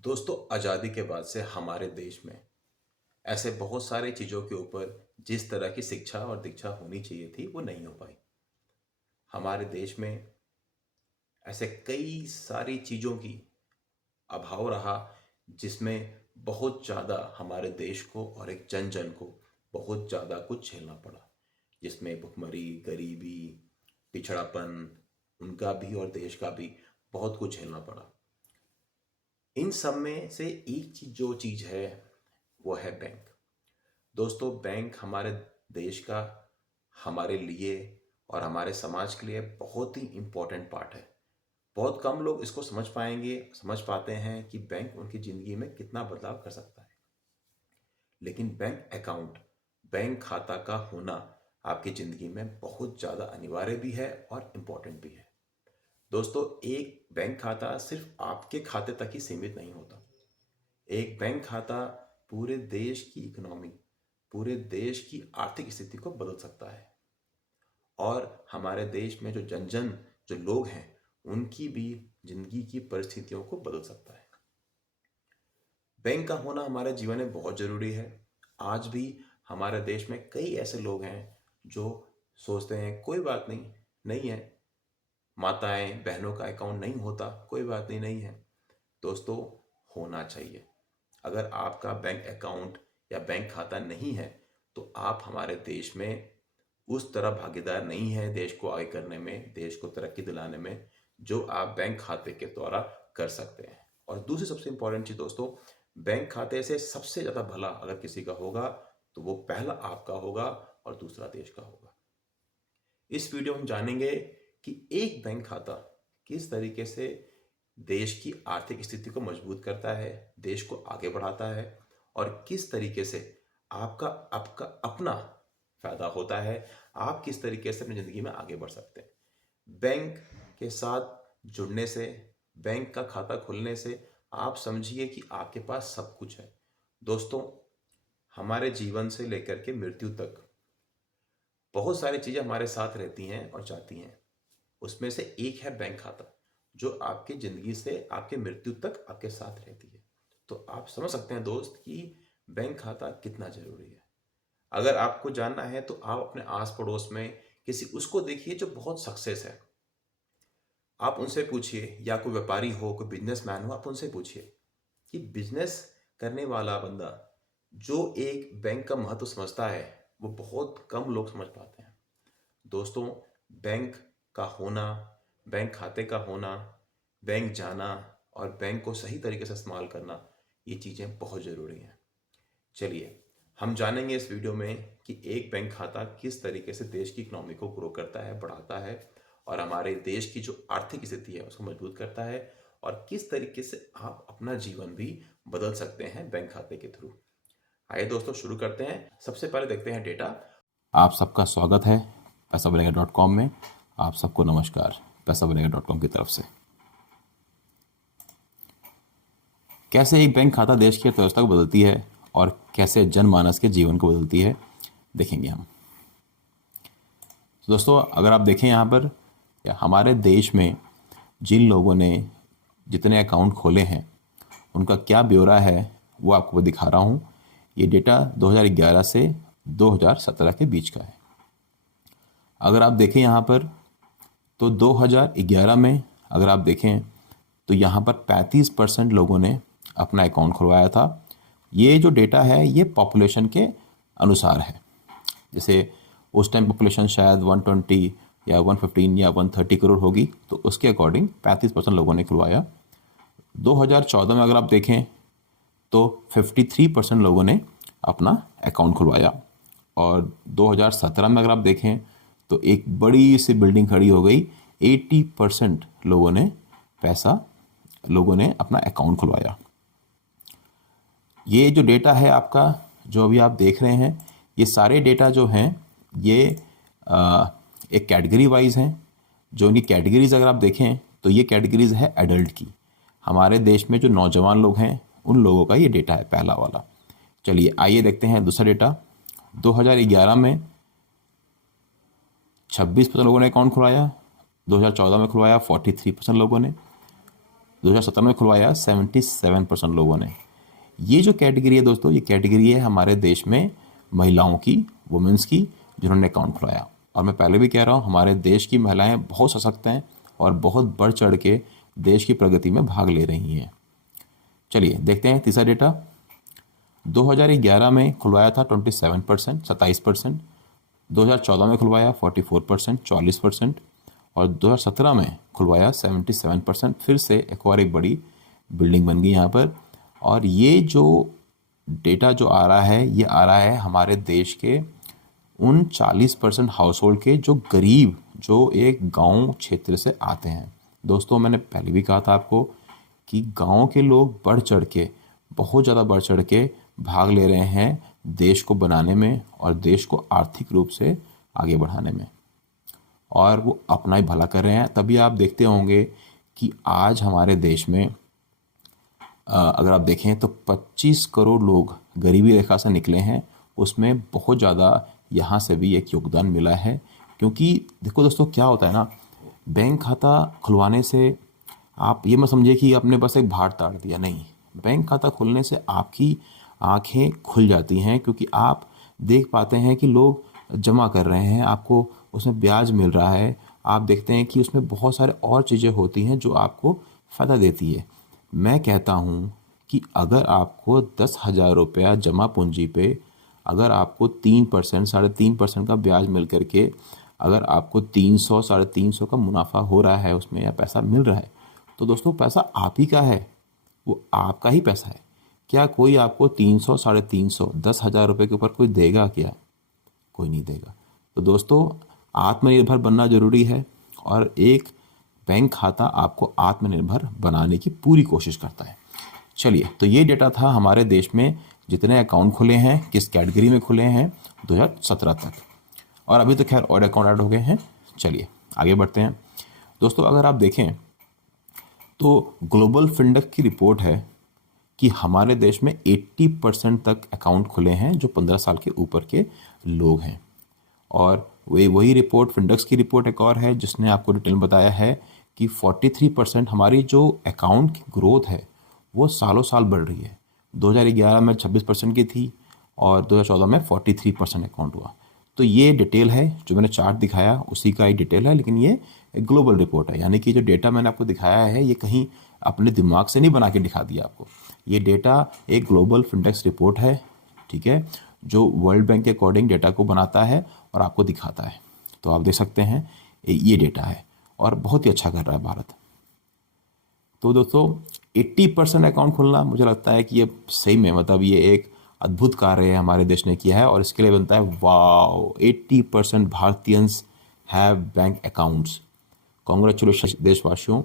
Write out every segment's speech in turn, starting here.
दोस्तों, आज़ादी के बाद से हमारे देश में ऐसे बहुत सारी चीज़ों के ऊपर जिस तरह की शिक्षा और दीक्षा होनी चाहिए थी वो नहीं हो पाई। हमारे देश में ऐसे कई सारी चीज़ों की अभाव रहा जिसमें बहुत ज़्यादा हमारे देश को और एक जन जन को बहुत ज़्यादा कुछ झेलना पड़ा। जिसमें भुखमरी, गरीबी, पिछड़ापन उनका भी और देश का भी बहुत कुछ झेलना पड़ा। इन सब में से एक चीज़ जो चीज़ है वो है बैंक। दोस्तों, बैंक हमारे देश का, हमारे लिए और हमारे समाज के लिए बहुत ही इम्पोर्टेंट पार्ट है। बहुत कम लोग इसको समझ पाते हैं कि बैंक उनकी ज़िंदगी में कितना बदलाव कर सकता है। लेकिन बैंक खाता का होना आपकी ज़िंदगी में बहुत ज़्यादा अनिवार्य भी है और इम्पोर्टेंट भी है। दोस्तों, एक बैंक खाता सिर्फ आपके खाते तक ही सीमित नहीं होता। एक बैंक खाता पूरे देश की इकोनॉमी, पूरे देश की आर्थिक स्थिति को बदल सकता है और हमारे देश में जो लोग हैं उनकी भी जिंदगी की परिस्थितियों को बदल सकता है। बैंक का होना हमारे जीवन में बहुत ज़रूरी है। आज भी हमारे देश में कई ऐसे लोग हैं जो सोचते हैं कोई बात नहीं, नहीं है, माताएं बहनों का अकाउंट नहीं होता, कोई बात नहीं, नहीं है। दोस्तों, होना चाहिए। अगर आपका बैंक अकाउंट या बैंक खाता नहीं है तो आप हमारे देश में उस तरह भागीदार नहीं है देश को आगे करने में, देश को तरक्की दिलाने में, जो आप बैंक खाते के द्वारा कर सकते हैं। और दूसरी सबसे इंपॉर्टेंट चीज़ दोस्तों, बैंक खाते से सबसे ज़्यादा भला अगर किसी का होगा तो वो पहला आपका होगा और दूसरा देश का होगा। इस वीडियो में हम जानेंगे कि एक बैंक खाता किस तरीके से देश की आर्थिक स्थिति को मजबूत करता है, देश को आगे बढ़ाता है और किस तरीके से आपका आपका अपना फायदा होता है, आप किस तरीके से अपनी ज़िंदगी में आगे बढ़ सकते हैं। बैंक के साथ जुड़ने से, बैंक का खाता खुलने से आप समझिए कि आपके पास सब कुछ है। दोस्तों, हमारे जीवन से लेकर के मृत्यु तक बहुत सारी चीज़ें हमारे साथ रहती हैं और जाती हैं। उसमें से एक है बैंक खाता, जो आपकी ज़िंदगी से आपके मृत्यु तक आपके साथ रहती है। तो आप समझ सकते हैं दोस्त कि बैंक खाता कितना ज़रूरी है। अगर आपको जानना है तो आप अपने आस पड़ोस में किसी उसको देखिए जो बहुत सक्सेस है। आप उनसे पूछिए, या कोई व्यापारी हो, कोई बिजनेसमैन हो, आप उनसे पूछिए कि बिजनेस करने वाला बंदा जो एक बैंक का महत्व समझता है वो बहुत कम लोग समझ पाते हैं। दोस्तों, बैंक का होना, बैंक खाते का होना, बैंक जाना और बैंक को सही तरीके से इस्तेमाल करना, ये चीज़ें बहुत ज़रूरी हैं। चलिए, हम जानेंगे इस वीडियो में कि एक बैंक खाता किस तरीके से देश की इकोनॉमी को ग्रो करता है, बढ़ाता है और हमारे देश की जो आर्थिक स्थिति है उसको मजबूत करता है और किस तरीके से आप अपना जीवन भी बदल सकते हैं बैंक खाते के थ्रू। आइए दोस्तों, शुरू करते हैं। सबसे पहले देखते हैं डेटा। आप सबका स्वागत है पैसाबनेगा.com में। आप सबको नमस्कार पैसाबनेगा.com की तरफ से। कैसे एक बैंक खाता देश की अर्थव्यवस्था को बदलती है और कैसे जनमानस के जीवन को बदलती है, देखेंगे हम। तो दोस्तों, अगर आप देखें यहाँ पर हमारे देश में जिन लोगों ने जितने अकाउंट खोले हैं उनका क्या ब्यौरा है वो आपको दिखा रहा हूँ। ये डेटा 2011 से 2017 के बीच का है। अगर आप देखें यहाँ पर तो 2011 में अगर आप देखें तो यहाँ पर 35% लोगों ने अपना अकाउंट खुलवाया था। ये जो डेटा है ये पॉपुलेशन के अनुसार है। जैसे उस टाइम पॉपुलेशन शायद 120 या 115 या 130 करोड़ होगी, तो उसके अकॉर्डिंग 35% लोगों ने खुलवाया। 2014 में अगर आप देखें तो 53% लोगों ने अपना अकाउंट खुलवाया और 2017 में अगर आप देखें तो एक बड़ी सी बिल्डिंग खड़ी हो गई। 80% लोगों ने अपना अकाउंट खुलवाया। ये जो डेटा है आपका, जो अभी आप देख रहे हैं, ये सारे डेटा जो हैं ये एक कैटेगरी वाइज हैं। जो इनकी कैटेगरीज अगर आप देखें तो ये कैटेगरीज है एडल्ट की। हमारे देश में जो नौजवान लोग हैं उन लोगों का ये डेटा है पहला वाला। चलिए आइए देखते हैं दूसरा डेटा। 2011 में 26% लोगों ने अकाउंट खुलवाया, 2014 में खुलवाया 43% लोगों ने, 2017 में खुलवाया 77% लोगों ने। ये जो कैटेगरी है दोस्तों, ये कैटेगरी है हमारे देश में महिलाओं की, वुमेंस की, जिन्होंने अकाउंट खुलवाया। और मैं पहले भी कह रहा हूँ, हमारे देश की महिलाएं बहुत सशक्त हैं और बहुत बढ़ चढ़ के देश की प्रगति में भाग ले रही हैं। चलिए देखते हैं तीसरा डेटा। 2011 में खुलवाया था 27%, 27%। 2014 में खुलवाया 44%, 40%। और 2017 में खुलवाया 77%। फिर से एक और एक बड़ी बिल्डिंग बन गई यहाँ पर। और ये जो डेटा जो आ रहा है, ये आ रहा है हमारे देश के उन 40% हाउस होल्ड के जो गरीब, जो एक गांव क्षेत्र से आते हैं। दोस्तों मैंने पहले भी कहा था आपको कि गांव के लोग बढ़ चढ़ के, बहुत ज़्यादा बढ़ चढ़ के भाग ले रहे हैं देश को बनाने में और देश को आर्थिक रूप से आगे बढ़ाने में, और वो अपना ही भला कर रहे हैं। तभी आप देखते होंगे कि आज हमारे देश में अगर आप देखें तो 25 करोड़ लोग गरीबी रेखा से निकले हैं। उसमें बहुत ज़्यादा यहाँ से भी एक योगदान मिला है। क्योंकि देखो दोस्तों, क्या होता है ना, बैंक खाता खुलवाने से आप ये मत समझिए कि आपने बस एक भार ताड़ दिया, नहीं। बैंक खाता खुलने से आपकी आंखें खुल जाती हैं, क्योंकि आप देख पाते हैं कि लोग जमा कर रहे हैं, आपको उसमें ब्याज मिल रहा है। आप देखते हैं कि उसमें बहुत सारे और चीज़ें होती हैं जो आपको फ़ायदा देती है। मैं कहता हूँ कि अगर आपको 10,000 रुपया जमा पूंजी पे अगर आपको 3%, 3.5% का ब्याज मिल करके अगर आपको 300, 350 का मुनाफा हो रहा है उसमें, या पैसा मिल रहा है, तो दोस्तों पैसा आप ही का है, वो आपका ही पैसा है। क्या कोई आपको 300, 350, 10,000 रुपये के ऊपर कोई देगा क्या? कोई नहीं देगा। तो दोस्तों आत्मनिर्भर बनना ज़रूरी है, और एक बैंक खाता आपको आत्मनिर्भर बनाने की पूरी कोशिश करता है। चलिए, तो ये डेटा था हमारे देश में जितने अकाउंट खुले हैं, किस कैटेगरी में खुले हैं 2017 तक। और अभी तो खैर और अकाउंट ऐड हो गए हैं। चलिए आगे बढ़ते हैं दोस्तों। अगर आप देखें तो ग्लोबल फिनटेक की रिपोर्ट है कि हमारे देश में 80% तक अकाउंट खुले हैं जो 15 साल के ऊपर के लोग हैं। और वही रिपोर्ट, फिनटेक्स की रिपोर्ट एक और है जिसने आपको डिटेल में बताया है कि 43% हमारी जो अकाउंट की ग्रोथ है वो सालों साल बढ़ रही है। 2011 में 26% की थी और 2014 में 43% अकाउंट हुआ। तो ये डिटेल है, जो मैंने चार्ट दिखाया उसी का ही डिटेल है, लेकिन ये एक ग्लोबल रिपोर्ट है। यानी कि जो डेटा मैंने आपको दिखाया है ये कहीं अपने दिमाग से नहीं बना के दिखा दिया आपको। ये डेटा एक ग्लोबल फिनटेक्स रिपोर्ट है, ठीक है, जो वर्ल्ड बैंक के अकॉर्डिंग डेटा को बनाता है और आपको दिखाता है। तो आप देख सकते हैं ये डेटा है और बहुत ही अच्छा कर रहा है भारत। तो दोस्तों 80% अकाउंट खुलना, मुझे लगता है कि ये सही में, मतलब ये एक अद्भुत कार्य है हमारे देश ने किया है, और इसके लिए बनता है वाओ, 80% भारतीयंस हैव बैंक अकाउंट्स। कॉन्ग्रेचुलेशन देशवासियों,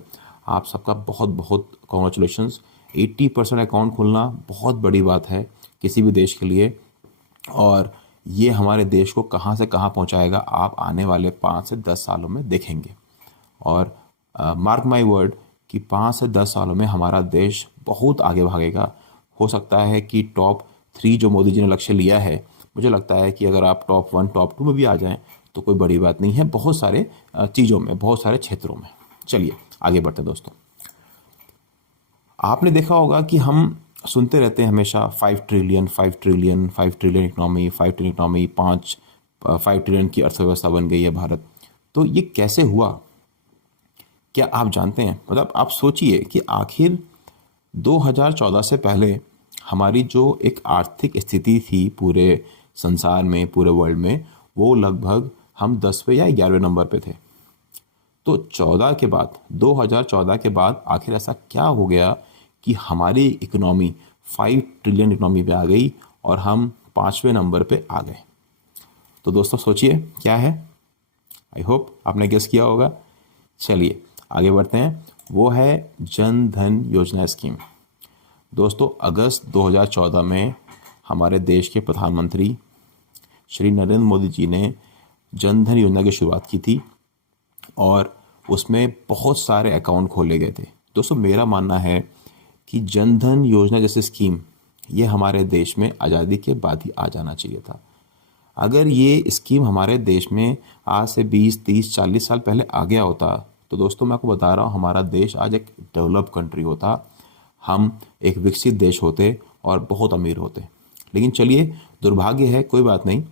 आप सबका बहुत बहुत कॉन्ग्रेचुलेशंस। 80% अकाउंट खुलना बहुत बड़ी बात है किसी भी देश के लिए, और ये हमारे देश को कहाँ से कहाँ पहुँचाएगा आप आने वाले 5 से 10 सालों में देखेंगे। और मार्क माई वर्ड कि 5 से 10 सालों में हमारा देश बहुत आगे भागेगा। हो सकता है कि टॉप 3 जो मोदी जी ने लक्ष्य लिया है, मुझे लगता है कि अगर आप टॉप 1, टॉप 2 में भी आ जाएं तो कोई बड़ी बात नहीं है, बहुत सारे चीज़ों में, बहुत सारे क्षेत्रों में। चलिए आगे बढ़ते हैं दोस्तों। आपने देखा होगा कि हम सुनते रहते हैं हमेशा 5 trillion, 5 trillion, 5 trillion economy, 5 trillion economy, 5 trillion की अर्थव्यवस्था बन गई है भारत। तो ये कैसे हुआ, क्या आप जानते हैं? मतलब आप सोचिए कि आखिर 2014 से पहले हमारी जो एक आर्थिक स्थिति थी पूरे संसार में, पूरे वर्ल्ड में, वो लगभग हम 10वें या 11वें नंबर पे थे। तो 2014 के बाद आखिर ऐसा क्या हो गया कि हमारी इकोनॉमी 5 ट्रिलियन इकोनॉमी पे आ गई और हम 5वें नंबर पे आ गए? तो दोस्तों सोचिए क्या है। आई होप आपने गेस किया होगा। चलिए आगे बढ़ते हैं। वो है जन धन योजना स्कीम। दोस्तों अगस्त 2014 में हमारे देश के प्रधानमंत्री श्री नरेंद्र मोदी जी ने जन धन योजना की शुरुआत की थी, और उसमें बहुत सारे अकाउंट खोले गए थे। दोस्तों मेरा मानना है कि जन धन योजना जैसी स्कीम ये हमारे देश में आज़ादी के बाद ही आ जाना चाहिए था। अगर ये स्कीम हमारे देश में आज से 20, 30, 40 साल पहले आ गया होता तो दोस्तों मैं आपको बता रहा हूँ, हमारा देश आज एक डेवलप कंट्री होता, हम एक विकसित देश होते और बहुत अमीर होते। लेकिन चलिए, दुर्भाग्य है, कोई बात नहीं,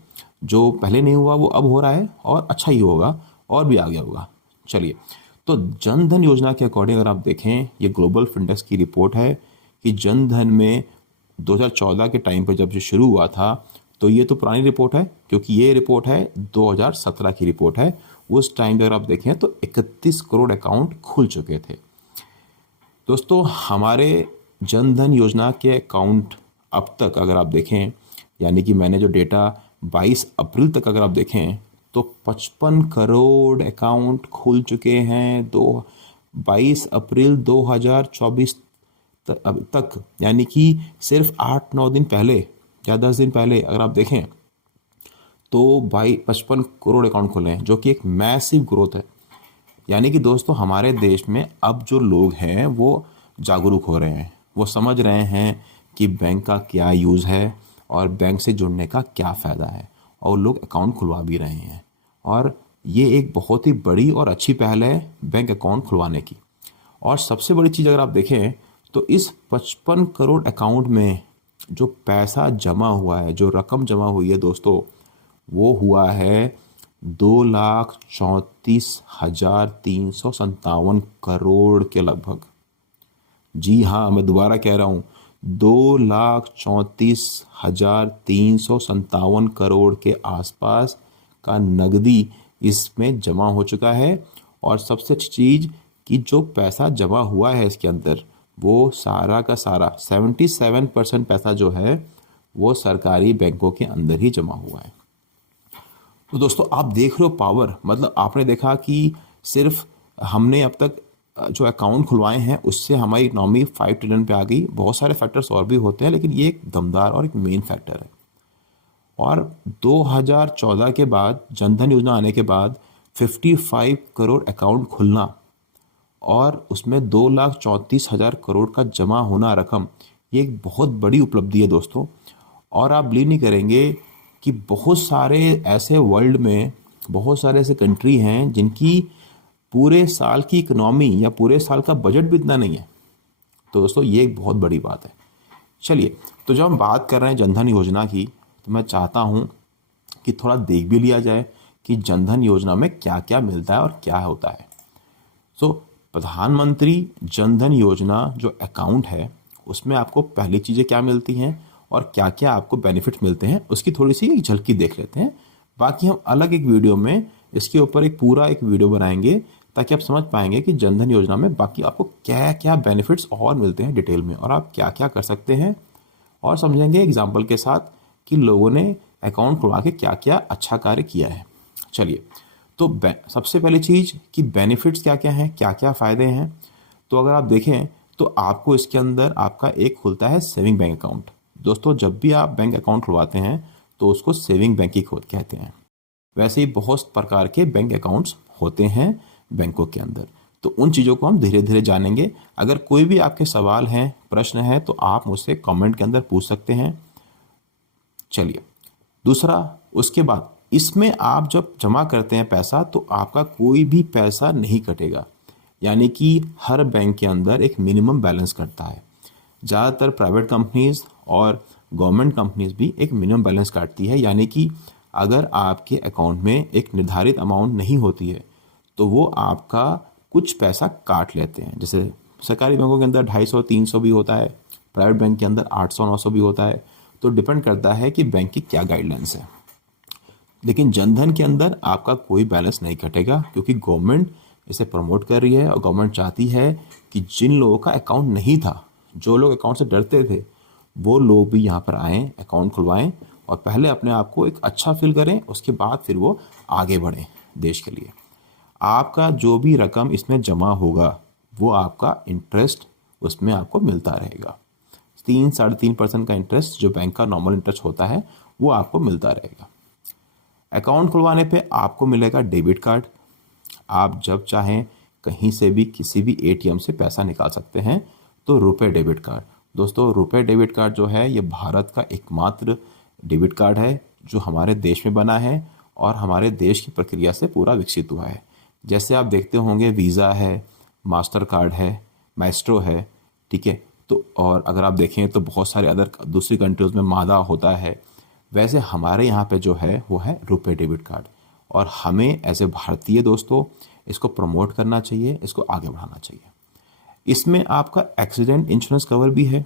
जो पहले नहीं हुआ वो अब हो रहा है और अच्छा ही होगा और भी आगे होगा। चलिए, तो जन धन योजना के अकॉर्डिंग अगर आप देखें, ये ग्लोबल फिनटेक्स की रिपोर्ट है कि जन धन में 2014 के टाइम पर जब ये शुरू हुआ था, तो ये तो पुरानी रिपोर्ट है क्योंकि ये रिपोर्ट है 2017 की रिपोर्ट है। उस टाइम पर अगर आप देखें तो 31 करोड़ अकाउंट खुल चुके थे। दोस्तों, हमारे जन धन योजना के अकाउंट अब तक अगर आप देखें, यानी कि मैंने जो डेटा 22 अप्रैल तक अगर आप देखें तो 55 करोड़ अकाउंट खुल चुके हैं 22 अप्रैल 2024 अब तक, यानी कि सिर्फ 8-9 दिन पहले या 10 दिन पहले अगर आप देखें तो 55 करोड़ अकाउंट खुले हैं, जो कि एक मैसिव ग्रोथ है। यानी कि दोस्तों, हमारे देश में अब जो लोग हैं वो जागरूक हो रहे हैं, वो समझ रहे हैं कि बैंक का क्या यूज़ है और बैंक से जुड़ने का क्या फ़ायदा है, और लोग अकाउंट खुलवा भी रहे हैं। और ये एक बहुत ही बड़ी और अच्छी पहल है बैंक अकाउंट खुलवाने की। और सबसे बड़ी चीज़ अगर आप देखें तो इस 55 करोड़ अकाउंट में जो पैसा जमा हुआ है, जो रकम जमा हुई है दोस्तों, वो हुआ है 2,34,357 करोड़ के लगभग। जी हाँ, मैं दोबारा कह रहा हूँ, 2,34,357 करोड़ के आसपास का नकदी इसमें जमा हो चुका है। और सबसे अच्छी चीज़ कि जो पैसा जमा हुआ है इसके अंदर, वो सारा का सारा 77% पैसा जो है वो सरकारी बैंकों के अंदर ही जमा हुआ है। तो दोस्तों, आप देख रहे हो पावर, मतलब आपने देखा कि सिर्फ हमने अब तक जो अकाउंट खुलवाए हैं उससे हमारी इकनॉमी 5 ट्रिलियन पे आ गई। बहुत सारे फैक्टर्स और भी होते हैं, लेकिन ये एक दमदार और एक मेन फैक्टर है। और 2014 के बाद, जनधन योजना आने के बाद 55 करोड़ अकाउंट खुलना और उसमें 2,34,000 करोड़ का जमा होना रकम, ये एक बहुत बड़ी उपलब्धि है दोस्तों। और आप बिलीव नहीं करेंगे कि बहुत सारे ऐसे वर्ल्ड में, बहुत सारे ऐसे कंट्री हैं जिनकी पूरे साल की इकनॉमी या पूरे साल का बजट भी इतना नहीं है। तो दोस्तों, ये एक बहुत बड़ी बात है। चलिए, तो जब हम बात कर रहे हैं जनधन योजना की, तो मैं चाहता हूँ कि थोड़ा देख भी लिया जाए कि जनधन योजना में क्या क्या मिलता है और क्या होता है। सो प्रधानमंत्री जनधन योजना जो अकाउंट है, उसमें आपको पहली चीज़ें क्या मिलती हैं और क्या क्या आपको बेनिफिट मिलते हैं, उसकी थोड़ी सी एक झलकी देख लेते हैं। बाकी हम अलग एक वीडियो में इसके ऊपर एक पूरा एक वीडियो बनाएंगे, ताकि आप समझ पाएंगे कि जनधन योजना में बाकी आपको क्या क्या बेनिफिट्स और मिलते हैं डिटेल में, और आप क्या क्या कर सकते हैं, और समझेंगे एग्जाम्पल के साथ कि लोगों ने अकाउंट खुलवा के क्या क्या अच्छा कार्य किया है। चलिए, तो सबसे पहली चीज़ कि बेनिफिट्स क्या क्या हैं, क्या क्या फ़ायदे हैं। तो अगर आप देखें तो आपको इसके अंदर आपका एक खुलता है सेविंग बैंक अकाउंट। दोस्तों, जब भी आप बैंक अकाउंट खुलवाते हैं तो उसको सेविंग बैंक ही कहते हैं। वैसे ही बहुत प्रकार के बैंक अकाउंट्स होते हैं बैंकों के अंदर, तो उन चीज़ों को हम धीरे धीरे जानेंगे। अगर कोई भी आपके सवाल हैं, प्रश्न है, तो आप मुझसे कमेंट के अंदर पूछ सकते हैं। चलिए, दूसरा, उसके बाद इसमें आप जब जमा करते हैं पैसा, तो आपका कोई भी पैसा नहीं कटेगा। यानी कि हर बैंक के अंदर एक मिनिमम बैलेंस कटता है। ज़्यादातर प्राइवेट कंपनीज और गवर्नमेंट कंपनीज भी एक मिनिमम बैलेंस काटती है। यानी कि अगर आपके अकाउंट में एक निर्धारित अमाउंट नहीं होती है तो वो आपका कुछ पैसा काट लेते हैं। जैसे सरकारी बैंकों के अंदर 250-300 भी होता है, प्राइवेट बैंक के अंदर 800-900 भी होता है। तो डिपेंड करता है कि बैंक की क्या गाइडलाइंस है। लेकिन जनधन के अंदर आपका कोई बैलेंस नहीं कटेगा, क्योंकि गवर्नमेंट इसे प्रमोट कर रही है और गवर्नमेंट चाहती है कि जिन लोगों का अकाउंट नहीं था, जो लोग अकाउंट से डरते थे, वो लोग भी यहाँ पर आएँ, अकाउंट खुलवाएं और पहले अपने आप को एक अच्छा फील करें, उसके बाद फिर वो आगे बढ़ें देश के लिए। आपका जो भी रकम इसमें जमा होगा वो आपका इंटरेस्ट उसमें आपको मिलता रहेगा। 3-3.5% का इंटरेस्ट, जो बैंक का नॉर्मल इंटरेस्ट होता है, वो आपको मिलता रहेगा। अकाउंट खुलवाने पे आपको मिलेगा डेबिट कार्ड। आप जब चाहें कहीं से भी किसी भी एटीएम से पैसा निकाल सकते हैं। तो रुपए डेबिट कार्ड, दोस्तों रुपए डेबिट कार्ड जो है ये भारत का एकमात्र डेबिट कार्ड है जो हमारे देश में बना है और हमारे देश की प्रक्रिया से पूरा विकसित हुआ है। जैसे आप देखते होंगे वीज़ा है, मास्टर कार्ड है, माइस्ट्रो है, ठीक है। तो और अगर आप देखें तो बहुत सारे अदर दूसरी कंट्रीज़ में मादा होता है। वैसे हमारे यहाँ पे जो है वो है रुपे डेबिट कार्ड, और हमें एज ए भारतीय दोस्तों इसको प्रमोट करना चाहिए, इसको आगे बढ़ाना चाहिए। इसमें आपका एक्सीडेंट इंश्योरेंस कवर भी है।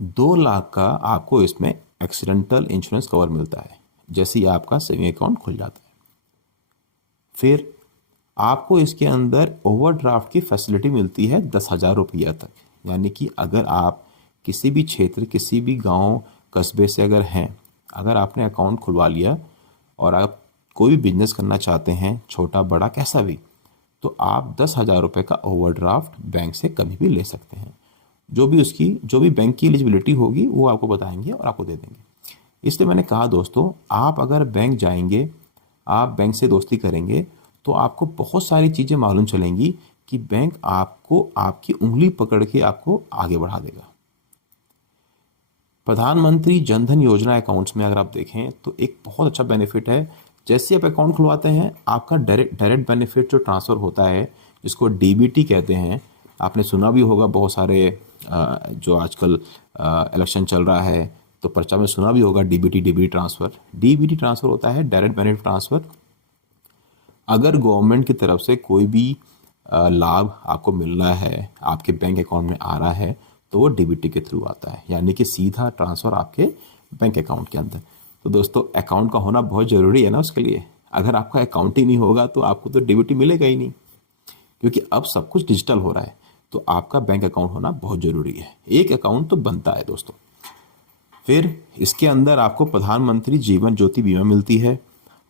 2 लाख का आपको इसमें एक्सीडेंटल इंश्योरेंस कवर मिलता है जैसे ही आपका सेविंग अकाउंट खुल जाता है। फिर आपको इसके अंदर ओवरड्राफ्ट की फैसिलिटी मिलती है 10,000 रुपया तक। यानी कि अगर आप किसी भी क्षेत्र, किसी भी गांव कस्बे से अगर हैं, अगर आपने अकाउंट खुलवा लिया और आप कोई भी बिजनेस करना चाहते हैं, छोटा बड़ा कैसा भी, तो आप 10,000 रुपये का ओवरड्राफ्ट बैंक से कभी भी ले सकते हैं। जो भी बैंक की एलिजिबिलिटी होगी वो आपको बताएंगे और आपको दे देंगे। इसलिए मैंने कहा दोस्तों, आप अगर बैंक जाएंगे, आप बैंक से दोस्ती करेंगे, तो आपको बहुत सारी चीज़ें मालूम चलेंगी कि बैंक आपको आपकी उंगली पकड़ के आपको आगे बढ़ा देगा। प्रधानमंत्री जनधन योजना अकाउंट्स में अगर आप देखें तो एक बहुत अच्छा बेनिफिट है। जैसे आप अकाउंट खुलवाते हैं, आपका डायरेक्ट बेनिफिट जो ट्रांसफ़र होता है, जिसको डीबीटी कहते हैं, आपने सुना भी होगा। बहुत सारे जो आजकल इलेक्शन चल रहा है तो पर्चा में सुना भी होगा डीबीटी ट्रांसफ़र होता है डायरेक्ट बेनिफिट ट्रांसफ़र। अगर गवर्नमेंट की तरफ से कोई भी लाभ आपको मिल रहा है, आपके बैंक अकाउंट में आ रहा है, तो वो डीबीटी के थ्रू आता है, यानी कि सीधा ट्रांसफ़र आपके बैंक अकाउंट के अंदर। तो दोस्तों, अकाउंट का होना बहुत ज़रूरी है ना उसके लिए। अगर आपका अकाउंट ही नहीं होगा तो आपको तो डीबीटी मिलेगा ही नहीं, क्योंकि अब सब कुछ डिजिटल हो रहा है। तो आपका बैंक अकाउंट होना बहुत ज़रूरी है। एक अकाउंट तो बनता है दोस्तों। फिर इसके अंदर आपको प्रधानमंत्री जीवन ज्योति बीमा मिलती है,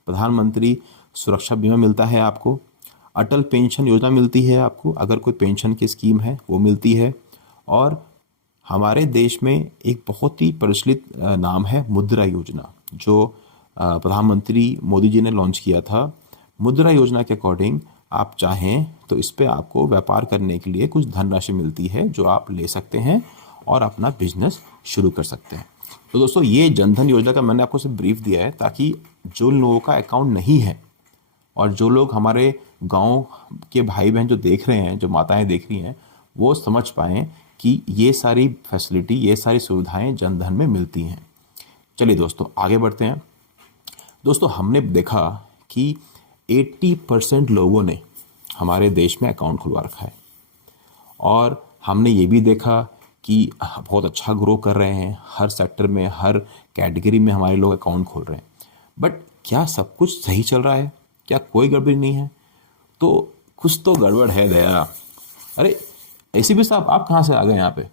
प्रधानमंत्री सुरक्षा बीमा मिलता है आपको, अटल पेंशन योजना मिलती है आपको, अगर कोई पेंशन की स्कीम है वो मिलती है। और हमारे देश में एक बहुत ही प्रचलित नाम है मुद्रा योजना, जो प्रधानमंत्री मोदी जी ने लॉन्च किया था। मुद्रा योजना के अकॉर्डिंग आप चाहें तो इस पे आपको व्यापार करने के लिए कुछ धनराशि मिलती है, जो आप ले सकते हैं और अपना बिजनेस शुरू कर सकते हैं। तो दोस्तों, ये जनधन योजना का मैंने आपको सिर्फ ब्रीफ दिया है, ताकि जो लोगों का अकाउंट नहीं है और जो लोग हमारे गांव के भाई बहन जो देख रहे हैं, जो माताएं देख रही हैं, वो समझ पाएँ कि ये सारी फैसिलिटी, ये सारी सुविधाएं जनधन में मिलती हैं। चलिए दोस्तों, आगे बढ़ते हैं। दोस्तों, हमने देखा कि 80% लोगों ने हमारे देश में अकाउंट खुलवा रखा है, और हमने ये भी देखा कि बहुत अच्छा ग्रो कर रहे हैं। हर सेक्टर में, हर कैटेगरी में हमारे लोग अकाउंट खोल रहे हैं। बट क्या सब कुछ सही चल रहा है? क्या कोई गड़बड़ी नहीं है? तो कुछ तो गड़बड़ है दया। अरे एसीपी साहब, आप कहाँ से आ गए यहाँ पे?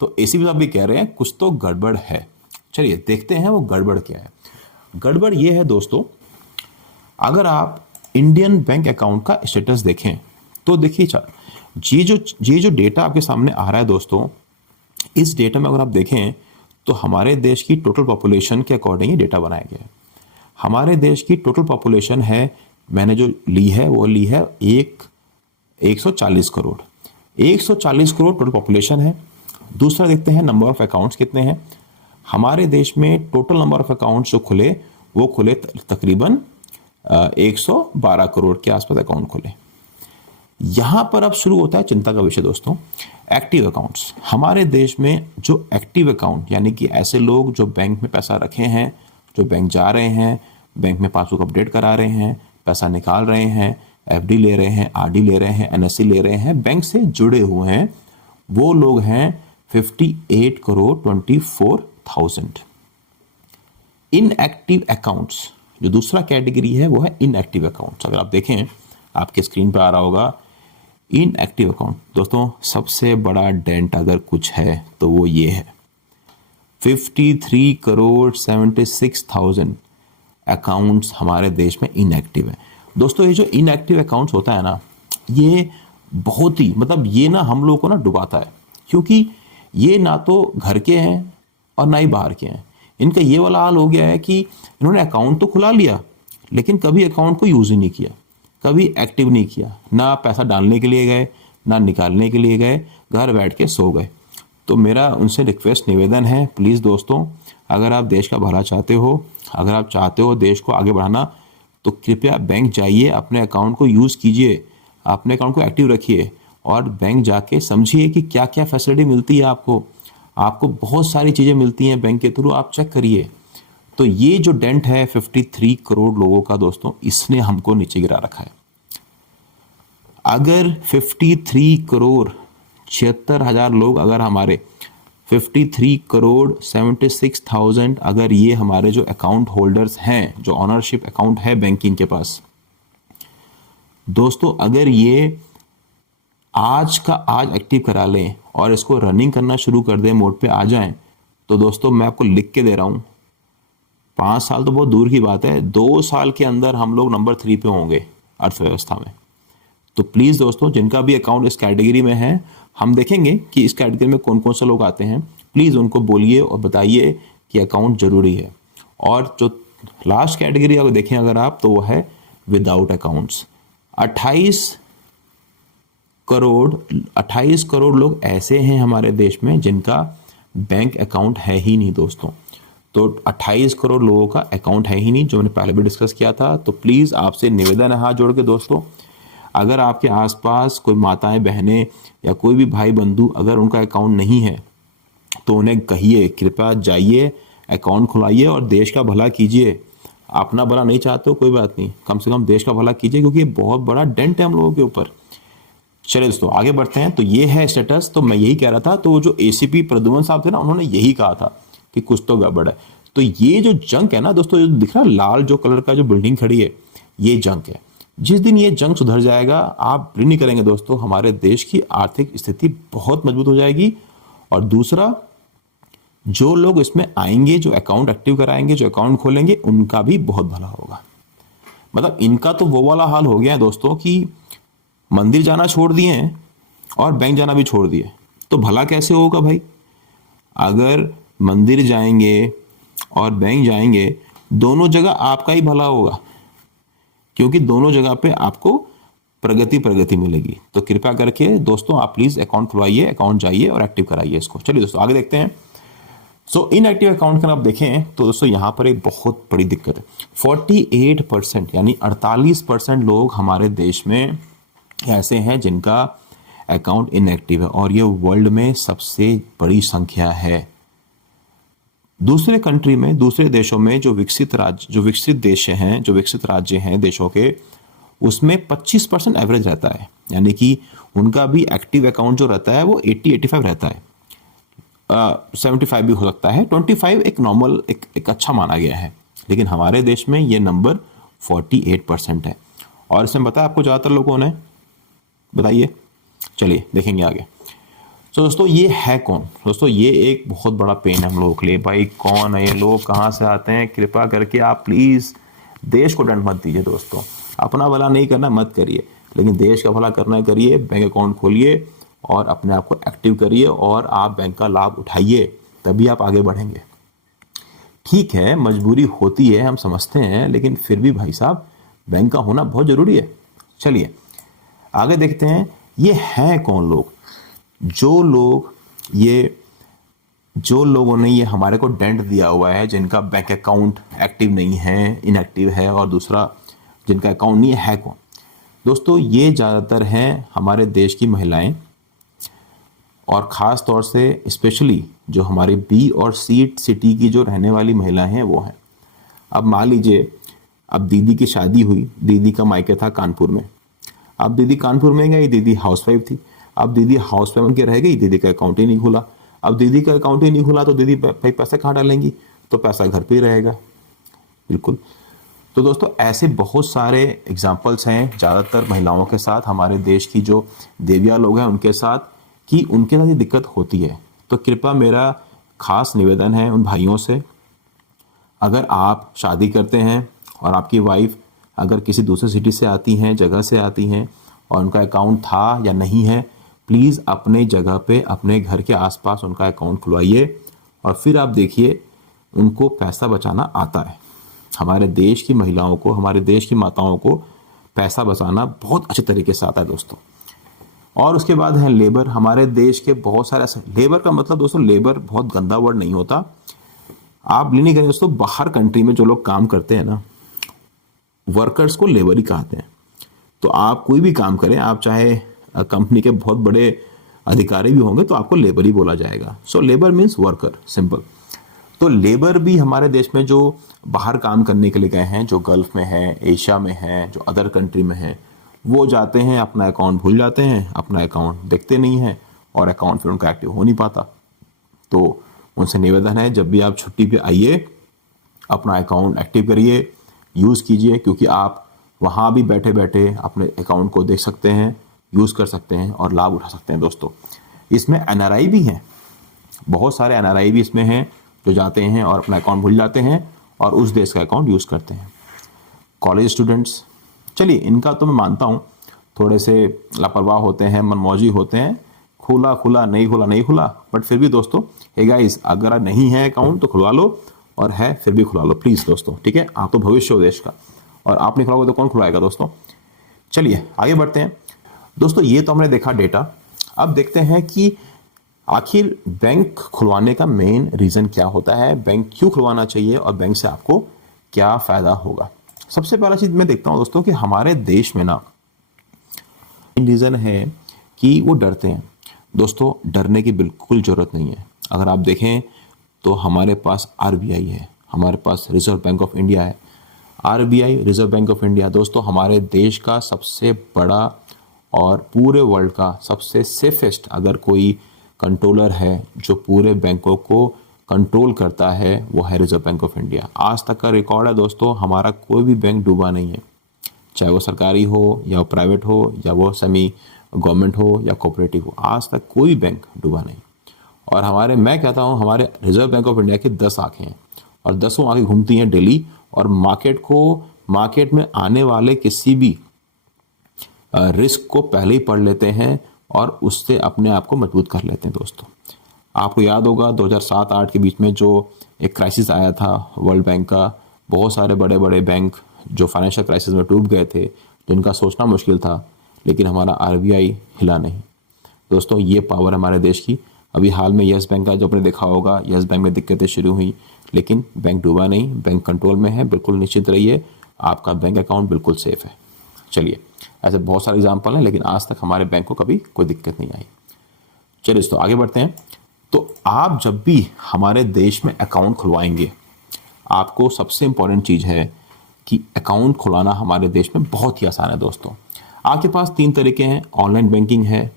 तो एसीपी साहब भी कह रहे हैं कुछ तो गड़बड़ है। चलिए देखते हैं वो गड़बड़ क्या है। गड़बड़ ये है दोस्तों, अगर आप इंडियन बैंक अकाउंट का स्टेटस देखें तो देखिए, ये जो डेटा आपके सामने आ रहा है दोस्तों, इस डेटा में अगर आप देखें तो हमारे देश की टोटल पॉपुलेशन के अकॉर्डिंग ये डेटा बनाया गया है। हमारे देश की टोटल पॉपुलेशन है, मैंने जो ली है वो ली है 140 करोड़। 140 करोड़ टोटल पॉपुलेशन है। दूसरा देखते हैं नंबर ऑफ अकाउंट्स कितने हैं। हमारे देश में टोटल नंबर ऑफ अकाउंट्स जो खुले, वो खुले तकरीबन 112 करोड़ के आसपास अकाउंट खुले। यहाँ पर अब शुरू होता है चिंता का विषय दोस्तों, एक्टिव अकाउंट्स। हमारे देश में जो एक्टिव अकाउंट, यानी कि ऐसे लोग जो बैंक में पैसा रखे हैं, जो बैंक जा रहे हैं, बैंक में पासबुक अपडेट करा रहे हैं, पैसा निकाल रहे हैं, एफडी ले रहे हैं, आरडी ले रहे हैं, एनएससी ले रहे हैं, बैंक से जुड़े हुए हैं, वो लोग हैं 58 करोड़ 24,000। इनएक्टिव अकाउंट्स, जो दूसरा कैटेगरी है वो है इनएक्टिव अकाउंट्स। अगर आप देखें, आपके स्क्रीन पर आ रहा होगा इनएक्टिव अकाउंट। दोस्तों, सबसे बड़ा डेंट अगर कुछ है तो वो ये है, 53 करोड़ 76,000 अकाउंट्स हमारे देश में इनएक्टिव है। दोस्तों, ये जो इनएक्टिव अकाउंट्स होता है ना, ये बहुत ही ये ना हम लोगों को ना डुबाता है, क्योंकि ये ना तो घर के हैं और ना ही बाहर के हैं। इनका ये वाला हाल हो गया है कि इन्होंने अकाउंट तो खुला लिया, लेकिन कभी अकाउंट को यूज़ ही नहीं किया, कभी एक्टिव नहीं किया, ना पैसा डालने के लिए गए, ना निकालने के लिए गए, घर बैठ के सो गए। तो मेरा उनसे रिक्वेस्ट, निवेदन है, प्लीज़ दोस्तों, अगर आप देश का भला चाहते हो, अगर आप चाहते हो देश को आगे बढ़ाना, तो कृपया बैंक जाइए, अपने अकाउंट को यूज़ कीजिए, अपने अकाउंट को एक्टिव रखिए और बैंक जाके समझिए कि क्या क्या फैसिलिटी मिलती है आपको। आपको बहुत सारी चीज़ें मिलती हैं बैंक के थ्रू, आप चेक करिए। तो ये जो डेंट है 53 करोड़ लोगों का दोस्तों, इसने हमको नीचे गिरा रखा है। अगर 53 करोड़ 76,000 लोग, अगर हमारे 53 करोड़ 76,000 अगर ये हमारे जो अकाउंट होल्डर्स हैं, जो ऑनरशिप अकाउंट है बैंकिंग के पास, दोस्तों अगर ये आज का आज एक्टिव करा लें और इसको रनिंग करना शुरू कर दें, मोड पे आ जाएं, तो दोस्तों मैं आपको लिख के दे रहा हूं, 5 साल तो बहुत दूर की बात है, 2 साल के अंदर हम लोग नंबर 3 पे होंगे अर्थव्यवस्था में। तो प्लीज़ दोस्तों, जिनका भी अकाउंट इस कैटेगरी में है, हम देखेंगे कि इस कैटेगरी में कौन कौन से लोग आते हैं। प्लीज़ उनको बोलिए और बताइए कि अकाउंट ज़रूरी है। और जो लास्ट कैटेगरी अगर देखें अगर आप, तो वो है विदाउट अकाउंट्स। 28 करोड़ लोग ऐसे हैं हमारे देश में जिनका बैंक अकाउंट है ही नहीं दोस्तों। तो 28 करोड़ लोगों का अकाउंट है ही नहीं, जो मैंने पहले भी डिस्कस किया था। तो प्लीज़ आपसे निवेदन है हाथ जोड़ के दोस्तों, अगर आपके आसपास कोई माताएं बहनें या कोई भी भाई बंधु अगर उनका अकाउंट नहीं है, तो उन्हें कहिए कृपया जाइए, अकाउंट खुलाइए और देश का भला कीजिए। अपना भला नहीं चाहते हो कोई बात नहीं, कम से कम देश का भला कीजिए, क्योंकि ये बहुत बड़ा डेंट है हम लोगों के ऊपर। चलिए दोस्तों आगे बढ़ते हैं। तो ये है स्टेटस। तो मैं यही कह रहा था, तो जो एसीपी प्रद्युमन साहब थे ना, उन्होंने यही कहा था कि कुछ तो गड़बड़ है। तो ये जो जंक है ना दोस्तों, जो दिख रहा है लाल जो कलर का जो बिल्डिंग खड़ी है, ये जंक है। जिस दिन ये जंग सुधर जाएगा, आप ऋण नहीं करेंगे दोस्तों, हमारे देश की आर्थिक स्थिति बहुत मजबूत हो जाएगी। और दूसरा, जो लोग इसमें आएंगे, जो अकाउंट एक्टिव कराएंगे, जो अकाउंट खोलेंगे, उनका भी बहुत भला होगा। मतलब इनका तो वो वाला हाल हो गया है दोस्तों कि मंदिर जाना छोड़ दिए हैं और बैंक जाना भी छोड़ दिए, तो भला कैसे होगा भाई? अगर मंदिर जाएंगे और बैंक जाएंगे, दोनों जगह आपका ही भला होगा, क्योंकि दोनों जगह पे आपको प्रगति मिलेगी। तो कृपया करके दोस्तों आप प्लीज अकाउंट खुलवाइए, अकाउंट जाइए और एक्टिव कराइए इसको। चलिए दोस्तों आगे देखते हैं। सो इनएक्टिव अकाउंट का आप देखें तो दोस्तों यहाँ पर एक बहुत बड़ी दिक्कत है। 48% यानी 48% लोग हमारे देश में ऐसे हैं जिनका अकाउंट इनएक्टिव है, और ये वर्ल्ड में सबसे बड़ी संख्या है। दूसरे कंट्री में, दूसरे देशों में जो विकसित देश हैं, जो विकसित राज्य हैं देशों के, उसमें 25% एवरेज रहता है, यानी कि उनका भी एक्टिव अकाउंट जो रहता है वो 80-85 रहता है। 75 भी हो सकता है, 25 एक नॉर्मल एक अच्छा माना गया है। लेकिन हमारे देश में ये नंबर 48% है। और इसमें बताया आपको ज़्यादातर लोगों ने, बताइए, चलिए देखेंगे आगे। तो दोस्तों ये है कौन? दोस्तों ये एक बहुत बड़ा पेन है हम लोगों के लिए। भाई कौन है ये लोग, कहाँ से आते हैं? कृपया करके आप प्लीज़ देश को दंड मत दीजिए दोस्तों। अपना भला नहीं करना मत करिए, लेकिन देश का भला करना करिए। बैंक अकाउंट खोलिए और अपने आप को एक्टिव करिए और आप बैंक का लाभ उठाइए, तभी आप आगे बढ़ेंगे। ठीक है, मजबूरी होती है, हम समझते हैं, लेकिन फिर भी भाई साहब बैंक का होना बहुत ज़रूरी है। चलिए आगे देखते हैं, ये हैं कौन लोग? जो लोगों ने ये हमारे को डेंट दिया हुआ है, जिनका बैंक अकाउंट एक्टिव नहीं है, इनएक्टिव है, और दूसरा जिनका अकाउंट नहीं है कौन? दोस्तों ये ज़्यादातर हैं हमारे देश की महिलाएं, और ख़ास तौर से स्पेशली जो हमारे बी और सी सिटी की जो रहने वाली महिलाएं हैं वो हैं। अब मान लीजिए, अब दीदी की शादी हुई, दीदी का मायके था कानपुर में, अब दीदी कानपुर में गई, दीदी हाउसवाइफ थी, अब दीदी हाउसवाइफ बन के रह गई, दीदी का अकाउंट ही नहीं खुला। अब दीदी का अकाउंट ही नहीं खुला तो दीदी भाई पैसे कहाँ डालेंगी? तो पैसा घर पे ही रहेगा। बिल्कुल। तो दोस्तों ऐसे बहुत सारे एग्जाम्पल्स हैं ज़्यादातर महिलाओं के साथ, हमारे देश की जो देविया लोग हैं उनके साथ, कि उनके साथ ये दिक्कत होती है। तो कृपया मेरा खास निवेदन है उन भाइयों से, अगर आप शादी करते हैं और आपकी वाइफ अगर किसी दूसरे सिटी से आती हैं, जगह से आती हैं, और उनका अकाउंट था या नहीं है, प्लीज़ अपने जगह पे, अपने घर के आसपास उनका अकाउंट खुलवाइए, और फिर आप देखिए उनको पैसा बचाना आता है। हमारे देश की महिलाओं को, हमारे देश की माताओं को पैसा बचाना बहुत अच्छे तरीके से आता है दोस्तों। और उसके बाद है लेबर। हमारे देश के बहुत सारे ऐसे, लेबर का मतलब दोस्तों, लेबर बहुत गंदा वर्ड नहीं होता, आप नहीं करें दोस्तों, बाहर कंट्री में जो लोग काम करते हैं ना, वर्कर्स को लेबर ही कहते हैं। तो आप कोई भी काम करें, आप चाहे कंपनी के बहुत बड़े अधिकारी भी होंगे तो आपको लेबर ही बोला जाएगा। So labour means worker, simple. तो लेबर भी हमारे देश में जो बाहर काम करने के लिए गए हैं, जो गल्फ में है, एशिया में है, जो अदर कंट्री में है, वो जाते हैं, अपना अकाउंट भूल जाते हैं, अपना अकाउंट देखते नहीं हैं और अकाउंट फिर उनका एक्टिव हो नहीं पाता। तो उनसे निवेदन है, जब भी आप छुट्टी पे आइए अपना अकाउंट एक्टिव करिए, यूज़ कीजिए, क्योंकि आप वहाँ भी बैठे बैठे अपने अकाउंट को देख सकते हैं, यूज़ कर सकते हैं और लाभ उठा सकते हैं। दोस्तों, इसमें एनआरआई भी हैं, बहुत सारे एनआरआई भी इसमें हैं जो जाते हैं और अपना अकाउंट भूल जाते हैं और उस देश का अकाउंट यूज़ करते हैं। कॉलेज स्टूडेंट्स, चलिए इनका तो मैं मानता हूँ थोड़े से लापरवाह होते हैं, मनमौजी होते हैं, खुला खुला नहीं खुला, बट फिर भी दोस्तों, हे गाइस, अगर नहीं है अकाउंट तो खुलवा लो, और है फिर भी खुलवा लो प्लीज़ दोस्तों, ठीक है। आप तो भविष्य हो देश का, और आप नहीं खुलाओगे तो कौन खुलवाएगा दोस्तों। चलिए आगे बढ़ते हैं दोस्तों। ये तो हमने देखा डेटा, अब देखते हैं कि आखिर बैंक खुलवाने का मेन रीज़न क्या होता है, बैंक क्यों खुलवाना चाहिए और बैंक से आपको क्या फ़ायदा होगा। सबसे पहला चीज़ मैं देखता हूँ दोस्तों कि हमारे देश में ना रीज़न है कि वो डरते हैं। दोस्तों, डरने की बिल्कुल ज़रूरत नहीं है। अगर आप देखें तो हमारे पास आरबीआई है, हमारे पास रिजर्व बैंक ऑफ इंडिया है। RBI, reserve bank of India दोस्तों हमारे देश का सबसे बड़ा और पूरे वर्ल्ड का सबसे सेफेस्ट, अगर कोई कंट्रोलर है जो पूरे बैंकों को कंट्रोल करता है, वो है रिजर्व बैंक ऑफ इंडिया। आज तक का रिकॉर्ड है दोस्तों, हमारा कोई भी बैंक डूबा नहीं है, चाहे वो सरकारी हो या वो प्राइवेट हो या वो सेमी गवर्नमेंट हो या कोऑपरेटिव हो, आज तक कोई बैंक डूबा नहीं। और मैं कहता हूँ हमारे रिजर्व बैंक ऑफ इंडिया की 10 आँखें हैं और 10 आँखें घूमती हैं डेली, और मार्केट में आने वाले किसी भी रिस्क को पहले ही पढ़ लेते हैं और उससे अपने आप को मजबूत कर लेते हैं। दोस्तों, आपको याद होगा 2007-8 के बीच में जो एक क्राइसिस आया था वर्ल्ड बैंक का, बहुत सारे बड़े बड़े बैंक जो फाइनेंशियल क्राइसिस में डूब गए थे, जिनका सोचना मुश्किल था, लेकिन हमारा आरबीआई हिला नहीं। दोस्तों, ये पावर हमारे देश की। अभी हाल में येस बैंक का जो आपने देखा होगा, येस बैंक में दिक्कतें शुरू हुई, लेकिन बैंक डूबा नहीं, बैंक कंट्रोल में है। बिल्कुल निश्चित रहिए, आपका बैंक अकाउंट बिल्कुल सेफ है। चलिए, ऐसे बहुत सारे एग्जाम्पल हैं, लेकिन आज तक हमारे बैंक को कभी कोई दिक्कत नहीं आई। चलिए दोस्तों, आगे बढ़ते हैं। तो आप जब भी हमारे देश में अकाउंट खुलवाएंगे, आपको सबसे इम्पॉर्टेंट चीज़ है कि अकाउंट खुलाना हमारे देश में बहुत ही आसान है। दोस्तों, आपके पास 3 तरीके हैं, ऑनलाइन बैंकिंग है,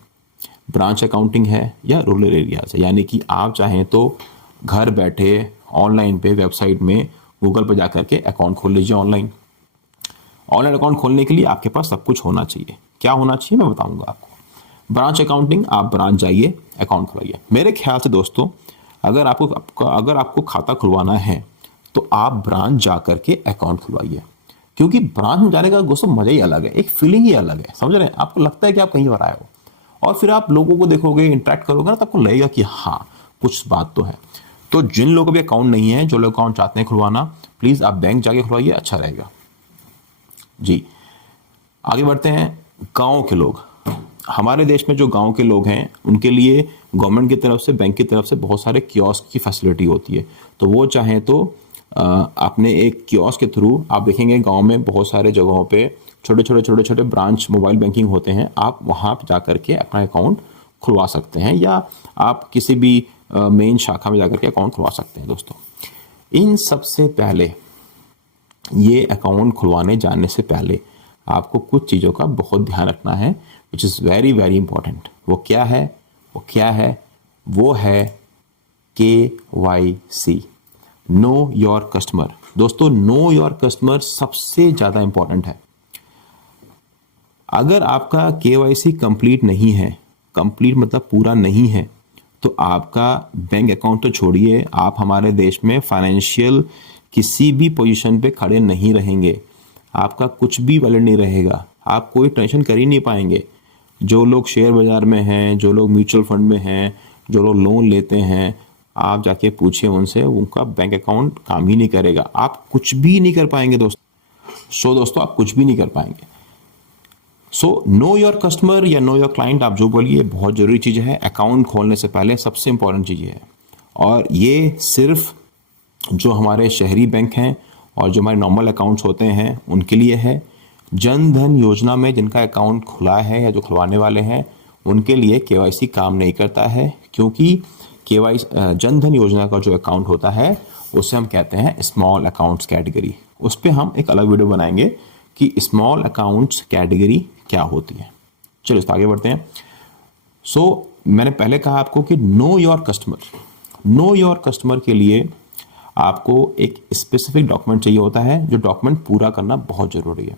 ब्रांच अकाउंटिंग है, या रूरल एरियाज है। यानी कि आप चाहें तो घर बैठे ऑनलाइन पे वेबसाइट में गूगल पर जाकर के अकाउंट खोल लीजिए। ऑनलाइन अकाउंट खोलने के लिए आपके पास सब कुछ होना चाहिए। क्या होना चाहिए मैं बताऊंगा आपको। ब्रांच अकाउंटिंग, आप ब्रांच जाइए, अकाउंट खुलाइए। मेरे ख्याल से दोस्तों, अगर आपको खाता खुलवाना है तो आप ब्रांच जा करके अकाउंट खुलवाइए, क्योंकि ब्रांच में जाने का दोस्तों मज़ा ही अलग है, एक फीलिंग ही अलग है। समझ रहे हैं, आपको लगता है कि आप कहीं और आए हो, और फिर आप लोगों को देखोगे, इंटरेक्ट करोगे ना, तो आपको लगेगा कि हाँ कुछ बात तो है। तो जिन लोगों को भी अकाउंट नहीं है, जो लोग अकाउंट चाहते हैं खुलवाना, प्लीज़ आप बैंक जाके खुलवाइए, अच्छा रहेगा जी। आगे बढ़ते हैं। गाँव के लोग, हमारे देश में जो गांव के लोग हैं, उनके लिए गवर्नमेंट की तरफ से, बैंक की तरफ से बहुत सारे कियोस्क की फैसिलिटी होती है। तो वो चाहें तो अपने एक कियोस्क के थ्रू, आप देखेंगे गांव में बहुत सारे जगहों पे छोटे ब्रांच मोबाइल बैंकिंग होते हैं, आप वहाँ जा कर के अपना अकाउंट खुलवा सकते हैं, या आप किसी भी मेन शाखा में जाकर के अकाउंट खुलवा सकते हैं। दोस्तों, इन सबसे पहले, ये अकाउंट खुलवाने जाने से पहले आपको कुछ चीज़ों का बहुत ध्यान रखना है, which is very very important. वो क्या है? वो है KYC, नो योर कस्टमर। दोस्तों, नो योर कस्टमर सबसे ज़्यादा इंपॉर्टेंट है। अगर आपका KYC कंप्लीट नहीं है, कंप्लीट मतलब पूरा नहीं है, तो आपका बैंक अकाउंट तो छोड़िए, आप हमारे देश में फाइनेंशियल किसी भी पोजीशन पे खड़े नहीं रहेंगे, आपका कुछ भी वैलिड नहीं रहेगा, आप कोई टेंशन कर ही नहीं पाएंगे। जो लोग शेयर बाज़ार में हैं, जो लोग म्यूचुअल फंड में हैं, जो लोग लोन लेते हैं, आप जाके पूछिए उनसे, उनका बैंक अकाउंट काम ही नहीं करेगा, आप कुछ भी नहीं कर पाएंगे दोस्तों, आप कुछ भी नहीं कर पाएंगे। सो नो योर कस्टमर या नो योर क्लाइंट, आप जो बोलिए, बहुत ज़रूरी चीज़ है। अकाउंट खोलने से पहले सबसे इंपॉर्टेंट चीज़ है, और ये सिर्फ जो हमारे शहरी बैंक हैं और जो हमारे नॉर्मल अकाउंट्स होते हैं उनके लिए है। जन धन योजना में जिनका अकाउंट खुला है या जो खुलवाने वाले हैं उनके लिए केवाईसी काम नहीं करता है, क्योंकि केवाईसी जन धन योजना का जो अकाउंट होता है उसे हम कहते हैं स्मॉल अकाउंट्स कैटेगरी। उस पर हम एक अलग वीडियो बनाएंगे कि स्मॉल अकाउंट्स कैटेगरी क्या होती है। चलो इस आगे बढ़ते हैं। मैंने पहले कहा आपको कि नो योर कस्टमर के लिए आपको एक स्पेसिफिक डॉक्यूमेंट चाहिए होता है, जो डॉक्यूमेंट पूरा करना बहुत ज़रूरी है।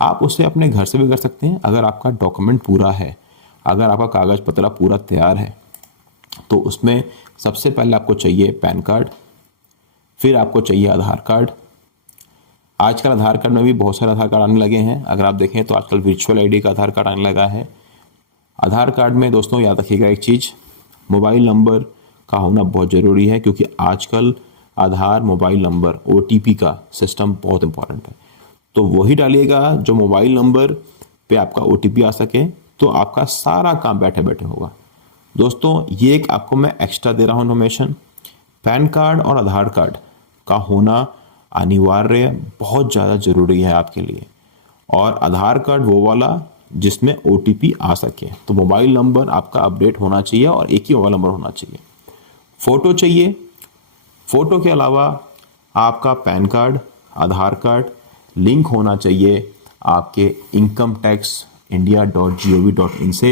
आप उसे अपने घर से भी कर सकते हैं। अगर आपका डॉक्यूमेंट पूरा है, अगर आपका कागज़ पत्र पूरा तैयार है, तो उसमें सबसे पहले आपको चाहिए पैन कार्ड, फिर आपको चाहिए आधार कार्ड। आजकल आधार कार्ड में भी बहुत सारे आधार कार्ड आने लगे हैं। अगर आप देखें तो आजकल वर्चुअल आईडी का आधार कार्ड आने लगा है। आधार कार्ड में दोस्तों याद रखिएगा एक चीज़, मोबाइल नंबर का होना बहुत ज़रूरी है, क्योंकि आजकल आधार मोबाइल नंबर OTP का सिस्टम बहुत इंपॉर्टेंट है। तो वही डालिएगा जो मोबाइल नंबर पे आपका OTP आ सके, तो आपका सारा काम बैठे बैठे होगा। दोस्तों ये एक आपको मैं एक्स्ट्रा दे रहा हूँ इन्फॉर्मेशन। पैन कार्ड और आधार कार्ड का होना अनिवार्य बहुत ज़्यादा ज़रूरी है आपके लिए। और आधार कार्ड वो वाला जिसमें OTP आ सके। तो मोबाइल नंबर आपका अपडेट होना चाहिए और एक ही मोबाइल नंबर होना चाहिए। फ़ोटो चाहिए। फ़ोटो के अलावा आपका पैन कार्ड, आधार कार्ड लिंक होना चाहिए आपके इनकम टैक्स india.gov.in से।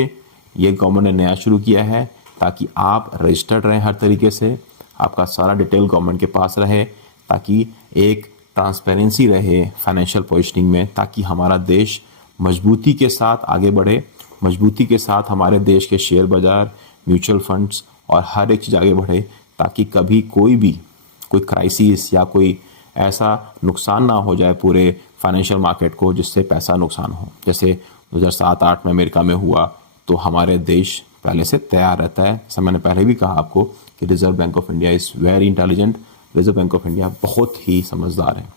ये गवर्नमेंट ने नया शुरू किया है ताकि आप रजिस्टर्ड रहें हर तरीके से, आपका सारा डिटेल गवर्नमेंट के पास रहे, ताकि एक ट्रांसपेरेंसी रहे फाइनेंशियल पोजीशनिंग में, ताकि हमारा देश मजबूती के साथ आगे बढ़े, मजबूती के साथ हमारे देश के शेयर बाज़ार, म्यूचुअल फंड्स और हर एक चीज़ आगे बढ़े, ताकि कभी कोई क्राइसिस या कोई ऐसा नुकसान ना हो जाए पूरे फाइनेंशियल मार्केट को जिससे पैसा नुकसान हो। जैसे 2007-8 में अमेरिका में हुआ, तो हमारे देश पहले से तैयार रहता है। जैसे मैंने पहले भी कहा आपको कि reserve bank of India is very intelligent. Reserve bank of India बहुत ही समझदार है।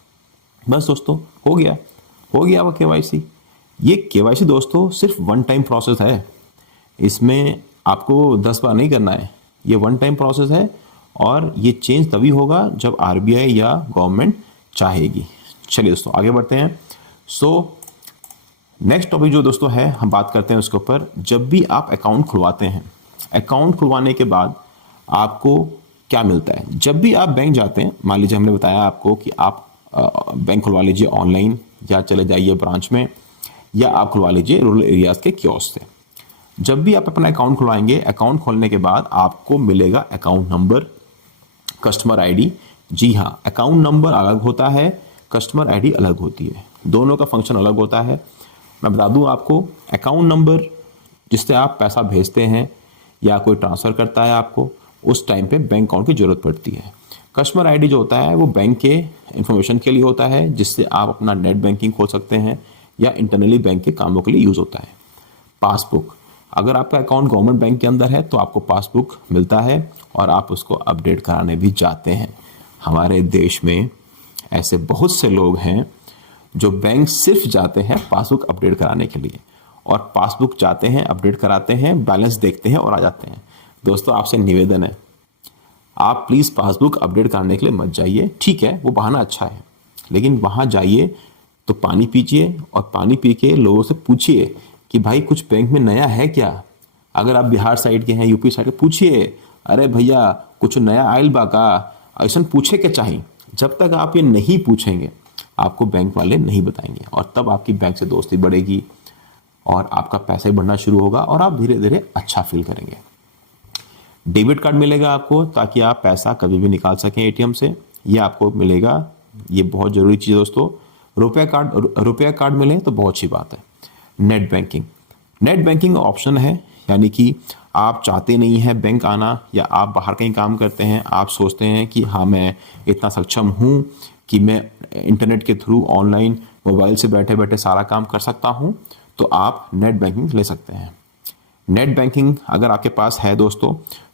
बस दोस्तों हो गया वो KYC। ये KYC दोस्तों सिर्फ वन टाइम प्रोसेस है। इसमें आपको 10 बार नहीं करना है। ये वन टाइम प्रोसेस है और ये चेंज तभी होगा जब RBI या गवर्नमेंट चाहेगी। चलिए दोस्तों आगे बढ़ते हैं। नेक्स्ट टॉपिक जो दोस्तों है हम बात करते हैं उसके ऊपर। जब भी आप अकाउंट खुलवाते हैं, अकाउंट खुलवाने के बाद आपको क्या मिलता है। जब भी आप बैंक जाते हैं, मान लीजिए हमने बताया आपको कि आप बैंक खुलवा लीजिए ऑनलाइन, या चले जाइए ब्रांच में, या आप खुलवा लीजिए रूरल एरियाज़ के कियोस्क से। जब भी आप अपना अकाउंट खुलवाएंगे, अकाउंट खोलने के बाद आपको मिलेगा अकाउंट नंबर, कस्टमर ID। जी हाँ, अकाउंट नंबर अलग होता है, कस्टमर ID अलग होती है, दोनों का फंक्शन अलग होता है। मैं बता दूं आपको, अकाउंट नंबर जिससे आप पैसा भेजते हैं या कोई ट्रांसफ़र करता है आपको, उस टाइम पे बैंक अकाउंट की ज़रूरत पड़ती है। कस्टमर ID जो होता है वो बैंक के इन्फॉर्मेशन के लिए होता है, जिससे आप अपना नेट बैंकिंग खोल सकते हैं या इंटरनली बैंक के कामों के लिए यूज़ होता है। पासबुक, अगर आपका अकाउंट गवर्नमेंट बैंक के अंदर है तो आपको पासबुक मिलता है और आप उसको अपडेट कराने भी जाते हैं। हमारे देश में ऐसे बहुत से लोग हैं जो बैंक सिर्फ जाते हैं पासबुक अपडेट कराने के लिए, और पासबुक जाते हैं, अपडेट कराते हैं, बैलेंस देखते हैं और आ जाते हैं। दोस्तों आपसे निवेदन है, आप प्लीज़ पासबुक अपडेट कराने के लिए मत जाइए। ठीक है, वो बहाना अच्छा है, लेकिन वहाँ जाइए तो पानी पीजिए और पानी पी के लोगों से पूछिए कि भाई कुछ बैंक में नया है क्या। अगर आप बिहार साइड के हैं, यूपी साइड के, पूछिए, अरे भैया कुछ नया आयल बा का, ऐसा पूछे के चाहिए। जब तक आप ये नहीं पूछेंगे आपको बैंक वाले नहीं बताएंगे, और तब आपकी बैंक से दोस्ती बढ़ेगी और आपका पैसा ही बढ़ना शुरू होगा और आप धीरे धीरे अच्छा फील करेंगे। डेबिट कार्ड मिलेगा आपको, ताकि आप पैसा कभी भी निकाल सकें ATM से, ये आपको मिलेगा। ये बहुत ज़रूरी चीज़ है दोस्तों। रुपया कार्ड मिले तो बहुत अच्छी बात है। नेट बैंकिंग ऑप्शन है, यानी कि आप चाहते नहीं हैं बैंक आना, या आप बाहर कहीं काम करते हैं, आप सोचते हैं कि हाँ मैं इतना सक्षम हूँ कि मैं इंटरनेट के थ्रू ऑनलाइन मोबाइल से बैठे बैठे सारा काम कर सकता हूँ, तो आप नेट बैंकिंग ले सकते हैं। नेट बैंकिंग अगर आपके पास है दोस्तों,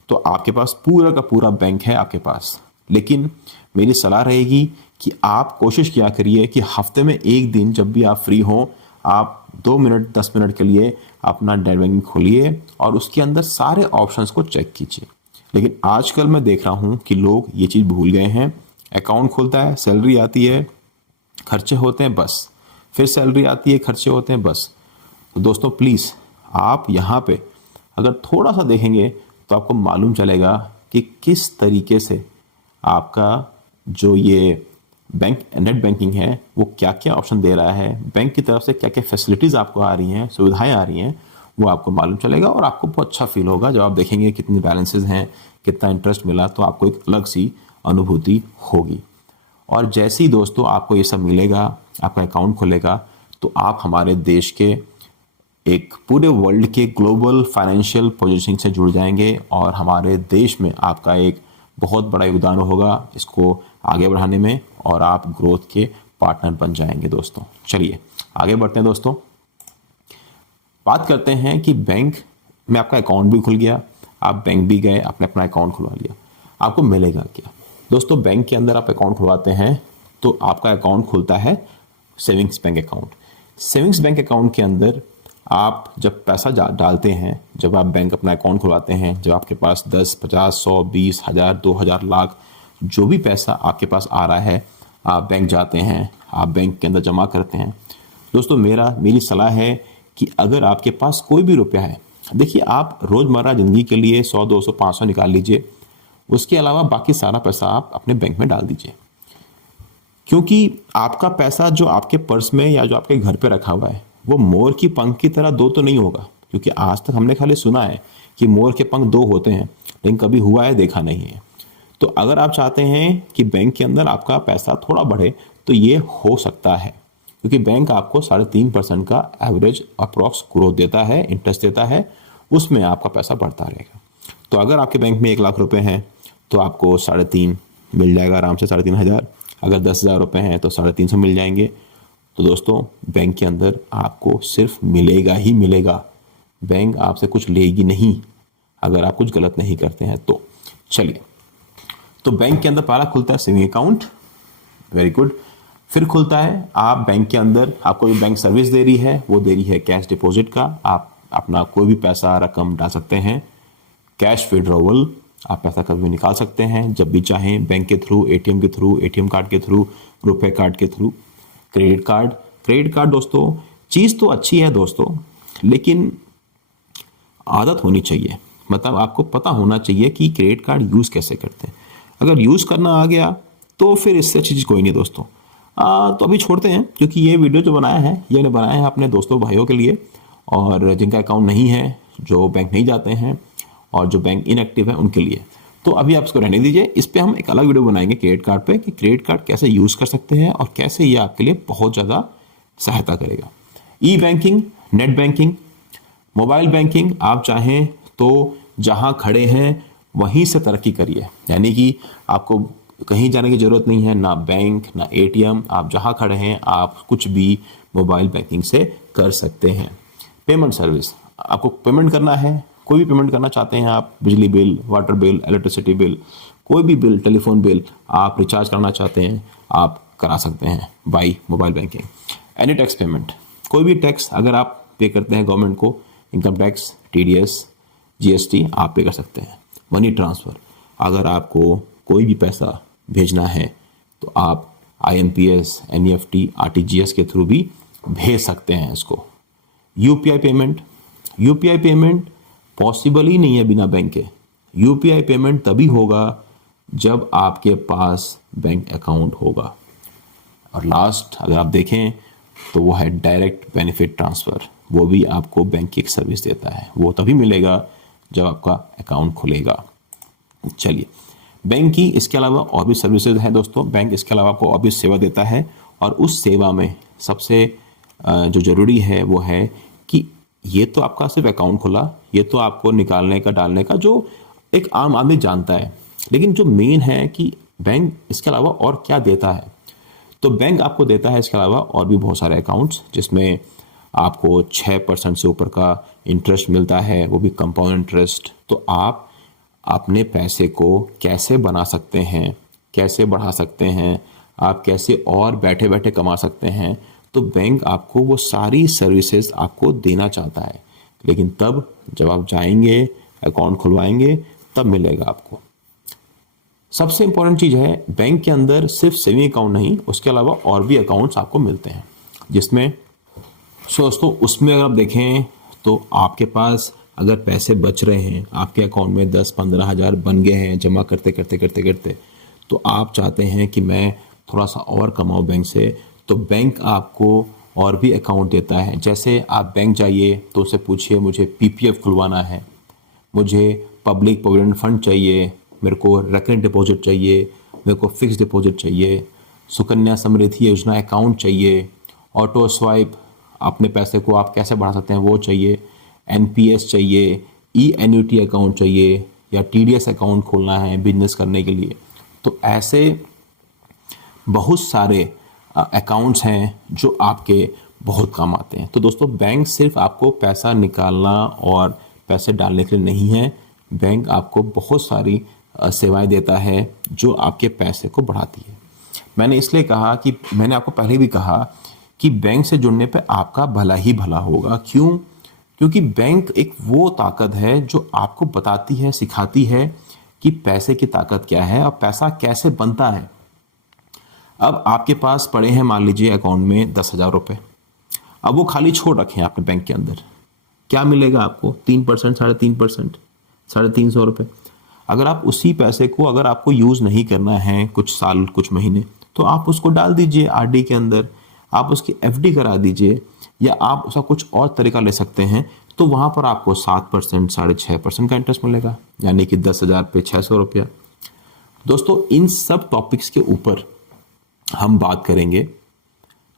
तो आपके पास पूरा का पूरा बैंक है आपके पास। लेकिन मेरी सलाह रहेगी कि आप कोशिश किया करिए कि हफ्ते में एक दिन जब भी आप फ्री हो, आप 2 मिनट 10 मिनट के लिए अपना नेट बैंकिंग खोलिए और उसके अंदर सारे ऑप्शंस को चेक कीजिए। लेकिन आजकल मैं देख रहा हूँ कि लोग ये चीज़ भूल गए हैं। अकाउंट खुलता है, सैलरी आती है, खर्चे होते हैं बस, फिर सैलरी आती है, खर्चे होते हैं बस। तो दोस्तों प्लीज़ आप यहाँ पे अगर थोड़ा सा देखेंगे तो आपको मालूम चलेगा कि किस तरीके से आपका जो ये बैंक नेट बैंकिंग है वो क्या क्या ऑप्शन दे रहा है, बैंक की तरफ से क्या क्या फैसिलिटीज़ आपको आ रही हैं, सुविधाएं आ रही हैं, वो आपको मालूम चलेगा और आपको बहुत अच्छा फील होगा जब आप देखेंगे कितनी बैलेंसेस हैं, कितना इंटरेस्ट मिला, तो आपको एक अलग सी अनुभूति होगी। और जैसे ही दोस्तों आपको ये सब मिलेगा, आपका अकाउंट खुलेगा, तो आप हमारे देश के एक पूरे वर्ल्ड के ग्लोबल फाइनेंशियल पोजीशनिंग से जुड़ जाएंगे और हमारे देश में आपका एक बहुत बड़ा योगदान होगा इसको आगे बढ़ाने में और आप ग्रोथ के पार्टनर बन जाएंगे दोस्तों। चलिए आगे बढ़ते हैं दोस्तों, बात करते हैं कि बैंक में आपका अकाउंट भी खुल गया, आप बैंक भी गए, आपने अपना अकाउंट खुलवा लिया, आपको मिलेगा क्या दोस्तों? बैंक के अंदर आप अकाउंट खुलवाते हैं तो आपका अकाउंट खुलता है savings bank account. Savings bank account के अंदर आप जब पैसा डालते हैं, जब आप बैंक अपना अकाउंट खुलवाते हैं, जब आपके पास 10, 50, 100, 20, 1000, 2000, लाख जो भी पैसा आपके पास आ रहा है, आप बैंक जाते हैं, आप बैंक के अंदर जमा करते हैं। दोस्तों मेरी सलाह है कि अगर आपके पास कोई भी रुपया है, देखिए आप रोज़मर्रा ज़िंदगी के लिए 100, 200, 500 निकाल लीजिए, उसके अलावा बाकी सारा पैसा आप अपने बैंक में डाल दीजिए, क्योंकि आपका पैसा जो आपके पर्स में या जो आपके घर पे रखा हुआ है वो मोर की पंख की तरह दो तो नहीं होगा, क्योंकि आज तक हमने खाली सुना है कि मोर के पंख दो होते हैं, लेकिन कभी हुआ है देखा नहीं है। तो अगर आप चाहते हैं कि बैंक के अंदर आपका पैसा थोड़ा बढ़े तो ये हो सकता है, क्योंकि बैंक आपको 3.5% का एवरेज अप्रॉक्स ग्रोथ देता है, इंटरेस्ट देता है, उसमें आपका पैसा बढ़ता रहेगा। तो अगर आपके बैंक में 1 लाख रुपए हैं तो आपको 3.5 मिल जाएगा आराम से, 3,500। अगर 10,000 रुपये हैं तो 350 मिल जाएंगे। तो दोस्तों बैंक के अंदर आपको सिर्फ मिलेगा ही मिलेगा, बैंक आपसे कुछ लेगी नहीं अगर आप कुछ गलत नहीं करते हैं तो। चलिए, तो बैंक के अंदर पहला खुलता है सेविंग अकाउंट, वेरी गुड। फिर खुलता है आप बैंक के अंदर, आपको जो बैंक सर्विस दे रही है वो दे रही है कैश डिपॉजिट का, आप अपना कोई भी पैसा रकम डाल सकते हैं। कैश विड्रॉवल, आप पैसा कभी भी निकाल सकते हैं जब भी चाहें, बैंक के थ्रू, एटीएम के थ्रू, एटीएम कार्ड के थ्रू, रुपए कार्ड के थ्रू। क्रेडिट कार्ड दोस्तों चीज़ तो अच्छी है दोस्तों, लेकिन आदत होनी चाहिए, मतलब आपको पता होना चाहिए कि क्रेडिट कार्ड यूज़ कैसे करते हैं। अगर यूज़ करना आ गया तो फिर इससे अच्छी चीज़ कोई नहीं दोस्तों। तो अभी छोड़ते हैं, क्योंकि ये वीडियो जो बनाया है ये मैंने बनाया है अपने दोस्तों भाइयों के लिए, और जिनका अकाउंट नहीं है, जो बैंक नहीं जाते हैं और जो बैंक इनएक्टिव है उनके लिए। तो अभी आप इसको रहने दीजिए, इस पर हम एक अलग वीडियो बनाएंगे क्रेडिट कार्ड पे, कि क्रेडिट कार्ड कैसे यूज़ कर सकते हैं और कैसे ये आपके लिए बहुत ज़्यादा सहायता करेगा। E banking, net banking, mobile banking, आप चाहें तो जहां खड़े हैं वहीं से तरक्की करिए, यानी कि आपको कहीं जाने की ज़रूरत नहीं है, ना बैंक ना एटीएम, आप जहां खड़े हैं आप कुछ भी मोबाइल बैंकिंग से कर सकते हैं। पेमेंट सर्विस, आपको पेमेंट करना है, कोई भी पेमेंट करना चाहते हैं आप, बिजली bill, water bill, electricity bill, कोई भी बिल, टेलीफोन बिल, आप रिचार्ज करना चाहते हैं आप करा सकते हैं by mobile banking. Any tax payment, कोई भी टैक्स अगर आप पे करते हैं गवर्नमेंट को, इनकम टैक्स, टीडीएस, जीएसटी, आप पे कर सकते हैं। मनी ट्रांसफ़र, अगर आपको कोई भी पैसा भेजना है तो आप आईएमपीएस, एनईएफटी, आरटीजीएस के थ्रू भी भेज सकते हैं इसको। यूपीआई पेमेंट पॉसिबल ही नहीं है बिना बैंक के। यूपीआई पेमेंट तभी होगा जब आपके पास बैंक अकाउंट होगा। और लास्ट अगर आप देखें तो वो है डायरेक्ट बेनिफिट ट्रांसफ़र, वो भी आपको बैंक की एक सर्विस देता है, वो तभी मिलेगा जब आपका अकाउंट खुलेगा। चलिए, बैंक की इसके अलावा और भी सर्विसेज हैं दोस्तों, बैंक इसके अलावा आपको और भी सेवा देता है, और उस सेवा में सबसे जो ज़रूरी है वो है कि ये तो आपका सिर्फ अकाउंट खुला, ये तो आपको निकालने का डालने का जो एक आम आदमी जानता है, लेकिन जो मेन है कि बैंक इसके अलावा और क्या देता है। तो बैंक आपको देता है इसके अलावा और भी बहुत सारे अकाउंट्स, जिसमें आपको 6% से ऊपर का इंटरेस्ट मिलता है, वो भी कंपाउंड इंटरेस्ट। तो आप अपने पैसे को कैसे बना सकते हैं, कैसे बढ़ा सकते हैं, आप कैसे और बैठे बैठे कमा सकते हैं, तो बैंक आपको वो सारी सर्विसेज आपको देना चाहता है, लेकिन तब जब आप जाएंगे अकाउंट खुलवाएंगे तब मिलेगा आपको। सबसे इंपॉर्टेंट चीज़ है, बैंक के अंदर सिर्फ सेविंग अकाउंट नहीं, उसके अलावा और भी अकाउंट्स आपको मिलते हैं, जिसमें दोस्तों उसमें अगर आप देखें तो आपके पास अगर पैसे बच रहे हैं, आपके अकाउंट में 10-15 हज़ार बन गए हैं जमा करते करते करते करते, तो आप चाहते हैं कि मैं थोड़ा सा और कमाऊँ बैंक से, तो बैंक आपको और भी अकाउंट देता है। जैसे आप बैंक जाइए तो उससे पूछिए मुझे पीपीएफ खुलवाना है, मुझे पब्लिक प्रोविडेंट फंड चाहिए, मेरे को रिकरिंग डिपॉजिट चाहिए, मेरे को फिक्स डिपॉजिट चाहिए, सुकन्या समृद्धि योजना अकाउंट चाहिए, ऑटो स्वाइप अपने पैसे को आप कैसे बढ़ा सकते हैं वो चाहिए, एनपीएस चाहिए, ई एन्युटी अकाउंट चाहिए, या टीडीएस अकाउंट खोलना है बिजनेस करने के लिए। तो ऐसे बहुत सारे अकाउंट्स हैं जो आपके बहुत काम आते हैं। तो दोस्तों बैंक सिर्फ आपको पैसा निकालना और पैसे डालने के लिए नहीं है, बैंक आपको बहुत सारी सेवाएं देता है जो आपके पैसे को बढ़ाती है। मैंने इसलिए कहा कि मैंने आपको पहले भी कहा कि बैंक से जुड़ने पे आपका भला ही भला होगा। क्यों? क्योंकि बैंक एक वो ताकत है जो आपको बताती है, सिखाती है कि पैसे की ताकत क्या है और पैसा कैसे बनता है। अब आपके पास पड़े हैं मान लीजिए अकाउंट में 10,000 रुपये, अब वो खाली छोड़ रखे हैं आपने बैंक के अंदर, क्या मिलेगा आपको? 3%, 3.5%, 350 रुपये। अगर आप उसी पैसे को अगर आपको यूज़ नहीं करना है कुछ साल कुछ महीने, तो आप उसको डाल दीजिए आरडी के अंदर, आप उसकी एफडी करा दीजिए, या आप उसका कुछ और तरीका ले सकते हैं। तो वहाँ पर आपको 7%, 6.5% का इंटरेस्ट मिलेगा, यानी कि 10,000 पे 600 रुपया। दोस्तों इन सब टॉपिक्स के ऊपर हम बात करेंगे,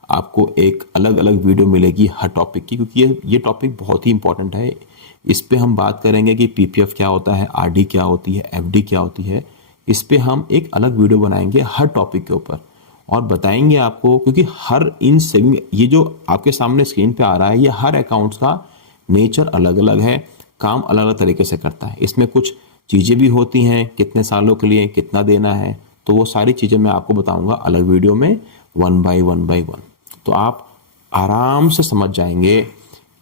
आपको एक अलग अलग वीडियो मिलेगी हर टॉपिक की, क्योंकि ये टॉपिक बहुत ही इंपॉर्टेंट है। इस पे हम बात करेंगे कि पीपीएफ क्या होता है, आरडी क्या होती है, एफडी क्या होती है। इस पे हम एक अलग वीडियो बनाएंगे हर टॉपिक के ऊपर और बताएंगे आपको, क्योंकि हर इन सेविंग, ये जो आपके सामने स्क्रीन पे आ रहा है, ये हर अकाउंट्स का नेचर अलग अलग है, काम अलग अलग तरीके से करता है। इसमें कुछ चीज़ें भी होती हैं, कितने सालों के लिए कितना देना है, तो वो सारी चीज़ें मैं आपको बताऊंगा अलग वीडियो में, वन बाय वन। तो आप आराम से समझ जाएंगे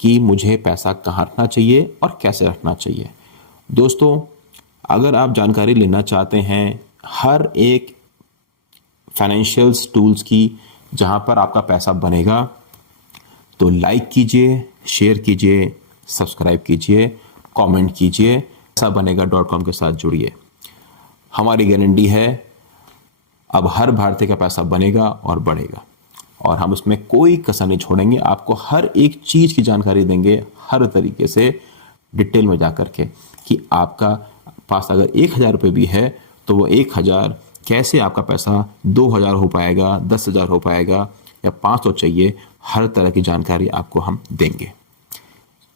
कि मुझे पैसा कहाँ रखना चाहिए और कैसे रखना चाहिए। दोस्तों अगर आप जानकारी लेना चाहते हैं हर एक फाइनेंशियल्स टूल्स की जहाँ पर आपका पैसा बनेगा, तो लाइक कीजिए, शेयर कीजिए, सब्सक्राइब कीजिए, कमेंट कीजिए, पैसाबनेगा.com के साथ जुड़िए। हमारी गारंटी है अब हर भारतीय का पैसा बनेगा और बढ़ेगा, और हम उसमें कोई कसर नहीं छोड़ेंगे। आपको हर एक चीज़ की जानकारी देंगे, हर तरीके से डिटेल में जा कर के, कि आपका पास अगर 1,000 रुपये भी है तो वो 1,000 कैसे आपका पैसा 2,000 हो पाएगा, 10,000 हो पाएगा, या 500 चाहिए, हर तरह की जानकारी आपको हम देंगे।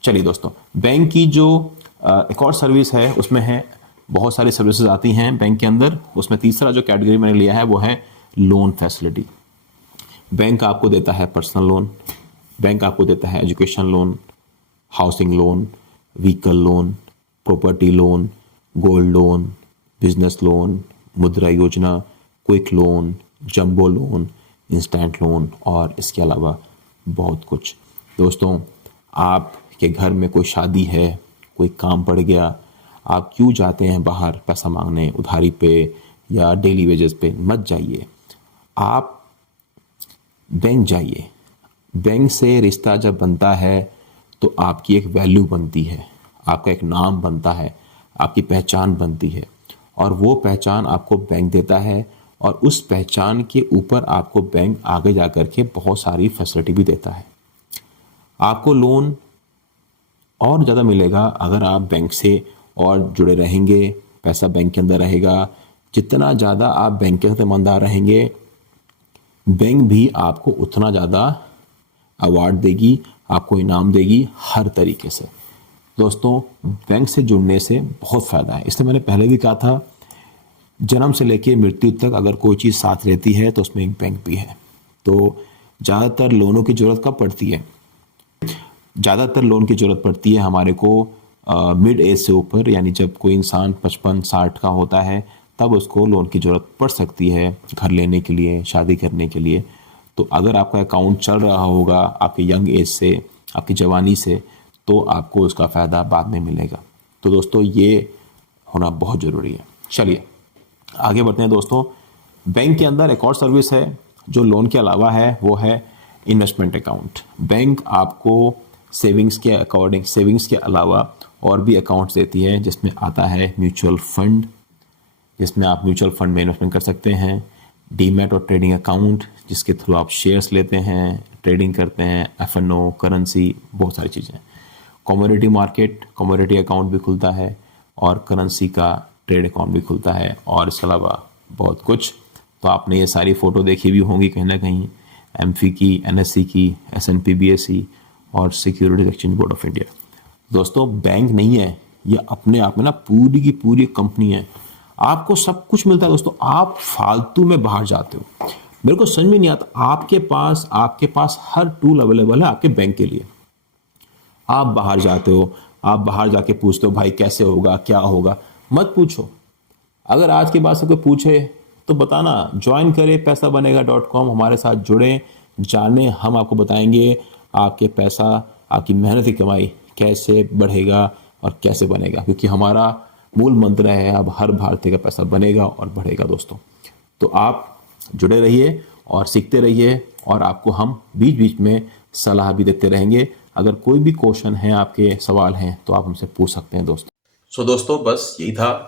चलिए दोस्तों, बैंक की जो एक और सर्विस है, उसमें है बहुत सारी सर्विसेज आती हैं बैंक के अंदर। उसमें तीसरा जो कैटेगरी मैंने लिया है वो है लोन फैसिलिटी। बैंक आपको देता है पर्सनल लोन, बैंक आपको देता है education loan, housing loan, vehicle loan, property loan, gold loan, business loan, मुद्रा योजना, quick loan, jumbo loan, instant loan, और इसके अलावा बहुत कुछ। दोस्तों आपके घर में कोई शादी है, कोई काम पड़ गया, आप क्यों जाते हैं बाहर पैसा मांगने उधारी पे या डेली वेजेस पे? मत जाइए, आप बैंक जाइए। बैंक से रिश्ता जब बनता है तो आपकी एक वैल्यू बनती है, आपका एक नाम बनता है, आपकी पहचान बनती है, और वो पहचान आपको बैंक देता है, और उस पहचान के ऊपर आपको बैंक आगे जा कर के बहुत सारी फैसिलिटी भी देता है। आपको लोन और ज़्यादा मिलेगा अगर आप बैंक से और जुड़े रहेंगे, पैसा बैंक के अंदर रहेगा। जितना ज़्यादा आप बैंक के साथ ईमानदार रहेंगे, बैंक भी आपको उतना ज़्यादा अवार्ड देगी, आपको इनाम देगी हर तरीके से। दोस्तों बैंक से जुड़ने से बहुत फ़ायदा है, इसलिए मैंने पहले भी कहा था, जन्म से लेकर मृत्यु तक अगर कोई चीज़ साथ रहती है तो उसमें एक बैंक भी है। तो ज़्यादातर लोनों की ज़रूरत कब पड़ती है? ज़्यादातर लोन की ज़रूरत पड़ती है हमारे को मिड एज से ऊपर, यानी जब कोई इंसान 55-60 का होता है तब उसको लोन की ज़रूरत पड़ सकती है, घर लेने के लिए, शादी करने के लिए। तो अगर आपका अकाउंट चल रहा होगा आपके यंग एज से, आपकी जवानी से, तो आपको उसका फ़ायदा बाद में मिलेगा। तो दोस्तों ये होना बहुत ज़रूरी है। चलिए आगे बढ़ते हैं दोस्तों। बैंक के अंदर एक और सर्विस है जो लोन के अलावा है, वो है इन्वेस्टमेंट अकाउंट। बैंक आपको सेविंग्स के अलावा और भी अकाउंट्स देती है, जिसमें आता है म्यूचुअल फंड, जिसमें आप म्यूचुअल फंड में इन्वेस्टमेंट कर सकते हैं। डीमैट और ट्रेडिंग अकाउंट, जिसके थ्रू आप शेयर्स लेते हैं, ट्रेडिंग करते हैं, एफ&ओ, करेंसी, बहुत सारी चीज़ें। कमोडिटी मार्केट, कमोडिटी अकाउंट भी खुलता है, और करेंसी का ट्रेड अकाउंट भी खुलता है, और इसके अलावा बहुत कुछ। तो आपने ये सारी फ़ोटो देखी भी होंगी कहीं ना कहीं, एमफी की, एनएससी की, एसएनपी बीएसई और securities exchange board of India. दोस्तों बैंक नहीं है ये, अपने आप में ना पूरी की पूरी कंपनी है। आपको सब कुछ मिलता है दोस्तों, आप फालतू में बाहर जाते हो, मेरे को समझ में नहीं आता। आपके पास हर टूल अवेलेबल है आपके बैंक के लिए। आप बाहर जाते हो, आप बाहर जाके पूछते हो भाई कैसे होगा, क्या होगा। मत पूछो। अगर आज के बाद से कोई पूछे तो बताना, ज्वाइन करें पैसाबनेगा.com, हमारे साथ जुड़ें, जाने, हम आपको बताएंगे आपके पैसा, आपकी मेहनत की कमाई कैसे बढ़ेगा और कैसे बनेगा, क्योंकि हमारा मूल मंत्र है अब हर भारतीय का पैसा बनेगा और बढ़ेगा दोस्तों। तो आप जुड़े रहिए और सीखते रहिए, और आपको हम बीच बीच में सलाह भी देते रहेंगे। अगर कोई भी क्वेश्चन है, आपके सवाल हैं, तो आप हमसे पूछ सकते हैं दोस्तों। सो दोस्तों बस यही था।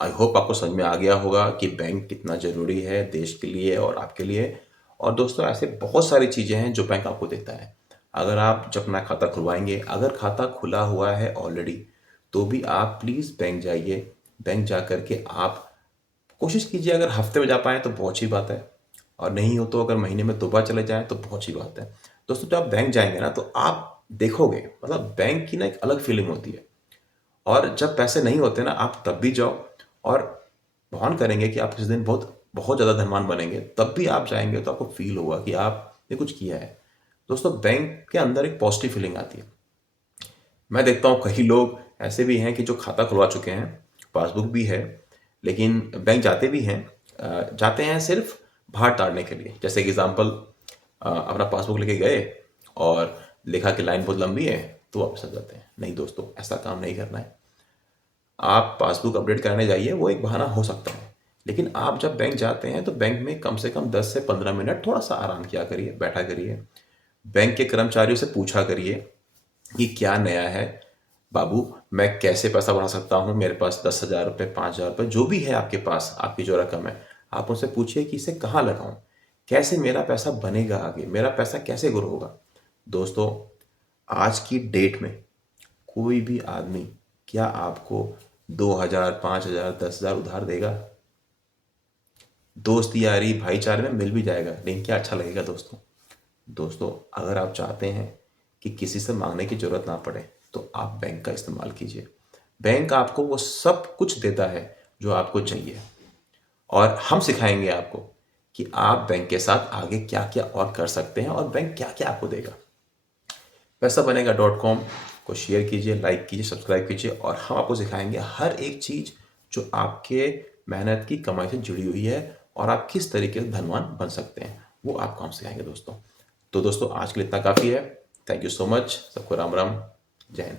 आई होप आपको समझ में आ गया होगा कि बैंक कितना ज़रूरी है देश के लिए और आपके लिए। और दोस्तों ऐसे बहुत सारी चीज़ें हैं जो बैंक आपको देता है। अगर आप जब अपना खाता खुलवाएंगे, अगर खाता खुला हुआ है ऑलरेडी, तो भी आप प्लीज़ बैंक जाइए। बैंक जा कर के आप कोशिश कीजिए, अगर हफ्ते में जा पाएँ तो बहुत अच्छी बात है, और नहीं हो तो अगर महीने में 2 बार चले जाएँ तो बहुत अच्छी बात है। दोस्तों जब आप बैंक जाएंगे ना, तो आप देखोगे, मतलब बैंक की ना एक अलग फीलिंग होती है। और जब पैसे नहीं होते ना, आप तब भी जाओ, और भान करेंगे कि आप इस दिन बहुत बहुत ज़्यादा धनवान बनेंगे। तब भी आप जाएंगे तो आपको फील होगा कि आपने कुछ किया है। दोस्तों बैंक के अंदर एक पॉजिटिव फीलिंग आती है। मैं देखता हूँ कई लोग ऐसे भी हैं कि जो खाता खुलवा चुके हैं, पासबुक भी है, लेकिन बैंक जाते भी हैं, जाते हैं सिर्फ बाहर ताड़ने के लिए। जैसे एग्जाम्पल, अपना पासबुक लेके गए और लिखा कि लाइन बहुत लंबी है, तो वापस आ जाते हैं। नहीं दोस्तों, ऐसा काम नहीं करना है। आप पासबुक अपडेट कराने जाइए, वो एक बहाना हो सकता है, लेकिन आप जब बैंक जाते हैं तो बैंक में कम से कम 10 से 15 मिनट थोड़ा सा आराम किया करिए, बैठा करिए। बैंक के कर्मचारियों से पूछा करिए कि क्या नया है बाबू, मैं कैसे पैसा बढ़ा सकता हूँ, मेरे पास 10,000 रुपये, 5,000 रुपये, जो भी है आपके पास, आपकी जो रकम है, आप उनसे पूछिए कि इसे कहाँ लगाऊं, कैसे मेरा पैसा बनेगा आगे, मेरा पैसा कैसे ग्रो होगा। दोस्तों आज की डेट में कोई भी आदमी क्या आपको 2,000, 5,000, 10,000 उधार देगा? दोस्त यारी भाईचारे में मिल भी जाएगा, लेकिन क्या अच्छा लगेगा दोस्तों? दोस्तों अगर आप चाहते हैं कि किसी से मांगने की जरूरत ना पड़े, तो आप बैंक का इस्तेमाल कीजिए। बैंक आपको वो सब कुछ देता है जो आपको चाहिए, और हम सिखाएंगे आपको कि आप बैंक के साथ आगे क्या क्या और कर सकते हैं, और बैंक क्या क्या आपको देगा। पैसाबनेगा.com को शेयर कीजिए, लाइक कीजिए, सब्सक्राइब कीजिए, और हम आपको सिखाएंगे हर एक चीज़ जो आपके मेहनत की कमाई से जुड़ी हुई है, और आप किस तरीके से धनवान बन सकते हैं, वो आपको हम सिखाएंगे दोस्तों। तो दोस्तों आज के लिए इतना काफ़ी है। Thank you so much. सबको राम राम, जय हिंद।